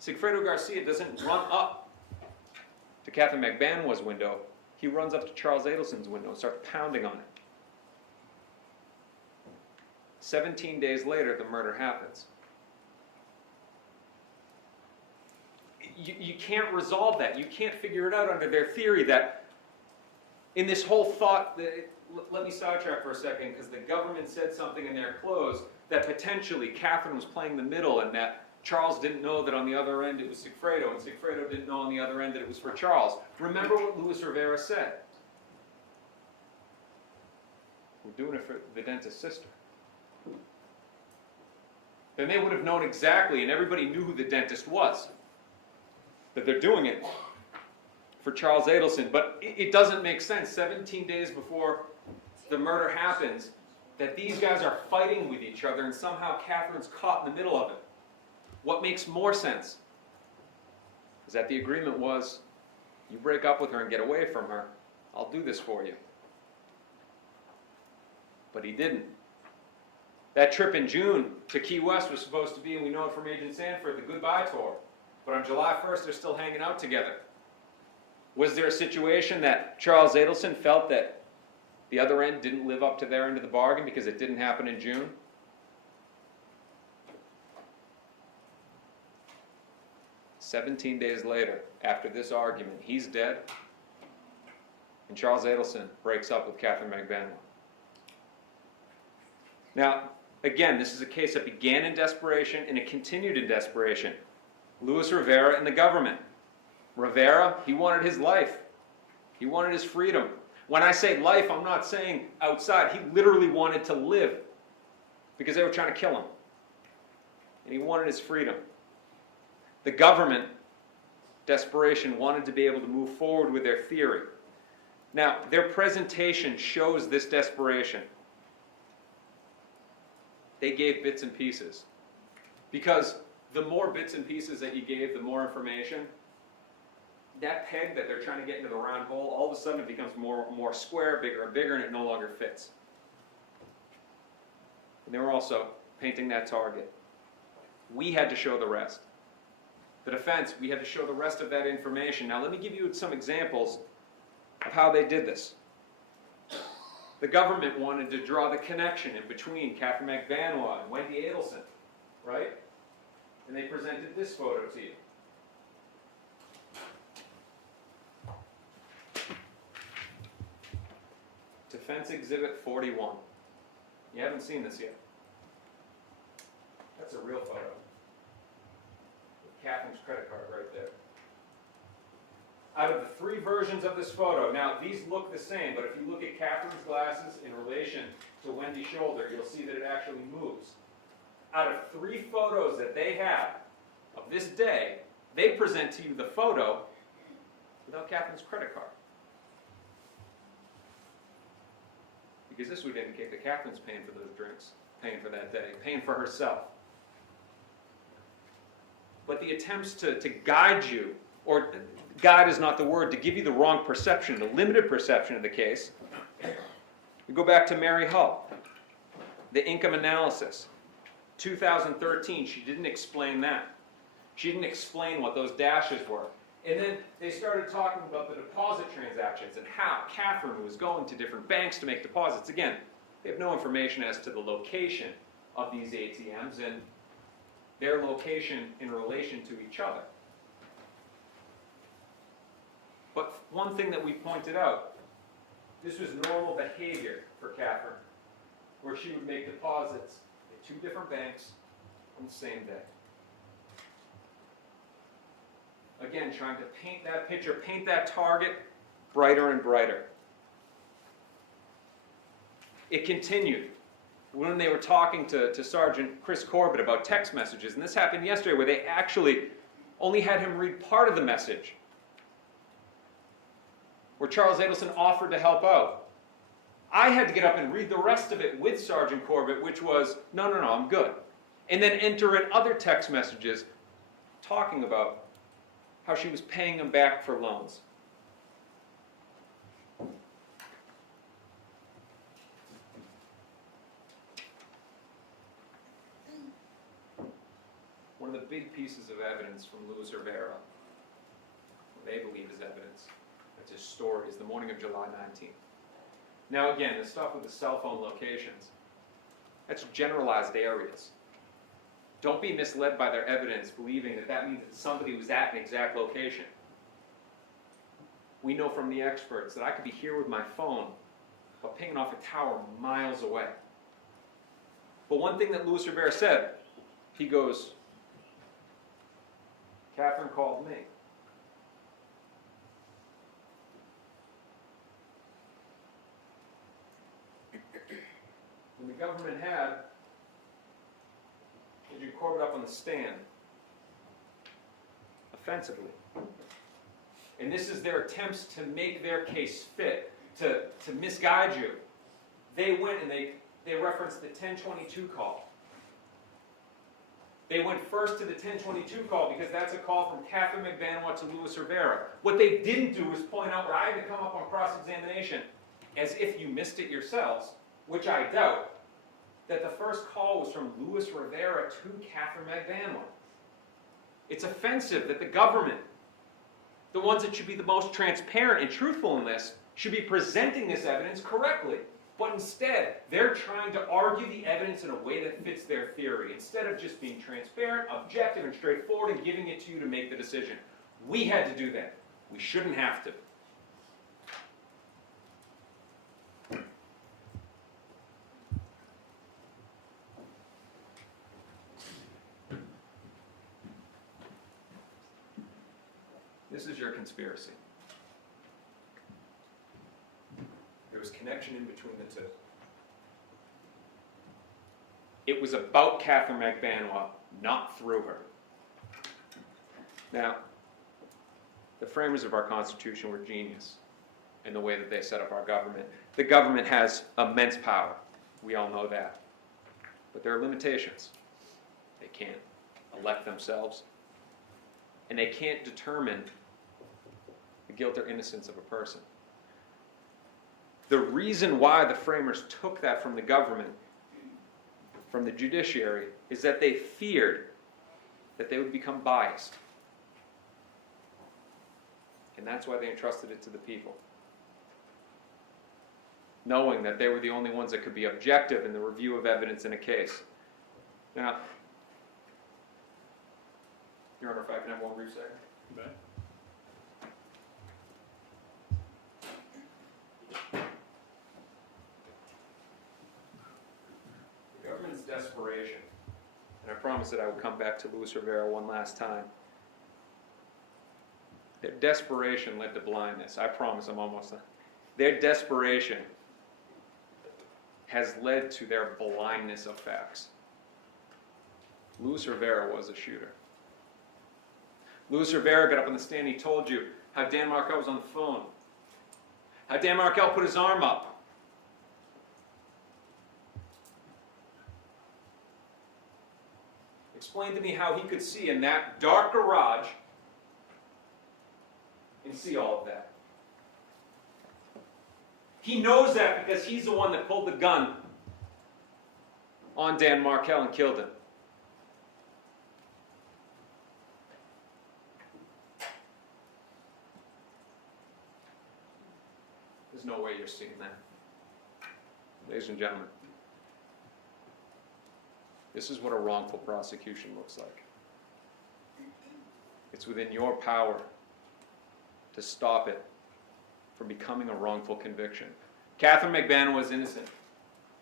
Sigfredo Garcia doesn't run up to Katherine Magbanua's window. He runs up to Charles Adelson's window and starts pounding on it. 17 days later, the murder happens. You can't resolve that. You can't figure it out under their theory that in this whole thought, let me sidetrack for a second, because the government said something in their close that potentially Katherine was playing the middle and that Charles didn't know that on the other end it was Sigfredo, and Sigfredo didn't know on the other end that it was for Charles. Remember what Luis Rivera said. We're doing it for the dentist's sister. Then they would have known exactly, and everybody knew who the dentist was, that they're doing it for Charles Adelson. But it doesn't make sense, 17 days before the murder happens, that these guys are fighting with each other and somehow Katherine's caught in the middle of it. What makes more sense is that the agreement was, you break up with her and get away from her, I'll do this for you. But he didn't. That trip in June to Key West was supposed to be, and we know it from Agent Sanford, the goodbye tour. But on July 1st, they're still hanging out together. Was there a situation that Charles Adelson felt that the other end didn't live up to their end of the bargain because it didn't happen in June? 17 days later, after this argument, he's dead, and Charles Adelson breaks up with Katherine Magbanua. Now, again, this is a case that began in desperation and it continued in desperation. Luis Rivera and the government. Rivera, he wanted his life. He wanted his freedom. When I say life, I'm not saying outside. He literally wanted to live because they were trying to kill him. And he wanted his freedom. The government, desperation, wanted to be able to move forward with their theory. Now, their presentation shows this desperation. They gave bits and pieces. Because the more bits and pieces that you gave, the more information, that peg that they're trying to get into the round hole, all of a sudden it becomes more square, bigger and bigger, and it no longer fits. And they were also painting that target. We had to show the rest. The defense, we had to show the rest of that information. Now let me give you some examples of how they did this. The government wanted to draw the connection in between Katherine Magbanua and Wendy Adelson, right? And they presented this photo to you. Defense Exhibit 41. You haven't seen this yet. That's a real photo. With Katherine's credit card right there. Out of the three versions of this photo, now these look the same, but if you look at Katherine's glasses in relation to Wendy's shoulder, you'll see that it actually moves. Out of three photos that they have of this day, they present to you the photo without Katherine's credit card. Because this would indicate that Katherine's paying for those drinks, paying for that day, paying for herself. But the attempts to guide you, or guide is not the word, to give you the wrong perception, the limited perception of the case. We go back to Mary Hull, the income analysis. 2013, she didn't explain that. She didn't explain what those dashes were. And then they started talking about the deposit transactions and how Katherine was going to different banks to make deposits. Again, they have no information as to the location of these ATMs and their location in relation to each other. But one thing that we pointed out, this was normal behavior for Katherine, where she would make deposits at two different banks on the same day. Again, trying to paint that picture, paint that target brighter and brighter. It continued when they were talking to Sergeant Chris Corbett about text messages, and this happened yesterday, where they actually only had him read part of the message, where Charles Adelson offered to help out. I had to get up and read the rest of it with Sergeant Corbett, which was, no, I'm good. And then enter in other text messages talking about how she was paying him back for loans. One of the big pieces of evidence from Luis Rivera, what they believe is evidence, that's his story, is the morning of July 19th. Now again, the stuff with the cell phone locations, that's generalized areas. Don't be misled by their evidence, believing that that means that somebody was at an exact location. We know from the experts that I could be here with my phone, but pinging off a tower miles away. But one thing that Luis Rivera said, he goes, Catherine called me. When the government had Andrew Corbett up on the stand, offensively, and this is their attempts to make their case fit, to misguide you, they went and they referenced the 1022 call. They went first to the 1022 call because that's a call from Katherine Magbanua to Luis Rivera. What they didn't do was point out what I had to come up on cross-examination, as if you missed it yourselves, which I doubt, that the first call was from Luis Rivera to Katherine Magbanua. It's offensive that the government, the ones that should be the most transparent and truthful in this, should be presenting this evidence correctly. But instead, they're trying to argue the evidence in a way that fits their theory, instead of just being transparent, objective, and straightforward and giving it to you to make the decision. We had to do that. We shouldn't have to. This is your conspiracy. There was connection in between the two. It was about Katherine Magbanua, not through her. Now, the framers of our Constitution were genius in the way that they set up our government. The government has immense power. We all know that. But there are limitations. They can't elect themselves, and they can't determine the guilt or innocence of a person. The reason why the framers took that from the government, from the judiciary, is that they feared that they would become biased. And that's why they entrusted it to the people, knowing that they were the only ones that could be objective in the review of evidence in a case. Now, Your Honor, if I can have one brief second. Okay. The government's desperation, and I promised that I would come back to Luis Rivera one last time. Their desperation led to blindness. I promise I'm almost done. Their desperation has led to their blindness of facts. Luis Rivera was a shooter. Luis Rivera got up on the stand, he told you how Dan Markel was on the phone, how Dan Markel put his arm up. Explain to me how he could see in that dark garage and see all of that. He knows that because he's the one that pulled the gun on Dan Markel and killed him. There's no way you're seeing that. Ladies and gentlemen, this is what a wrongful prosecution looks like. It's within your power to stop it from becoming a wrongful conviction. Katherine Magbanua was innocent.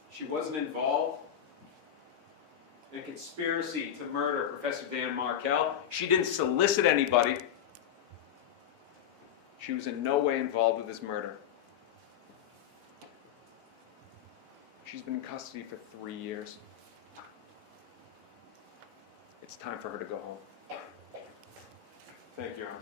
She wasn't involved in a conspiracy to murder Professor Dan Markel. She didn't solicit anybody. She was in no way involved with his murder. She's been in custody for 3 years. It's time for her to go home. Thank you, Your Honor.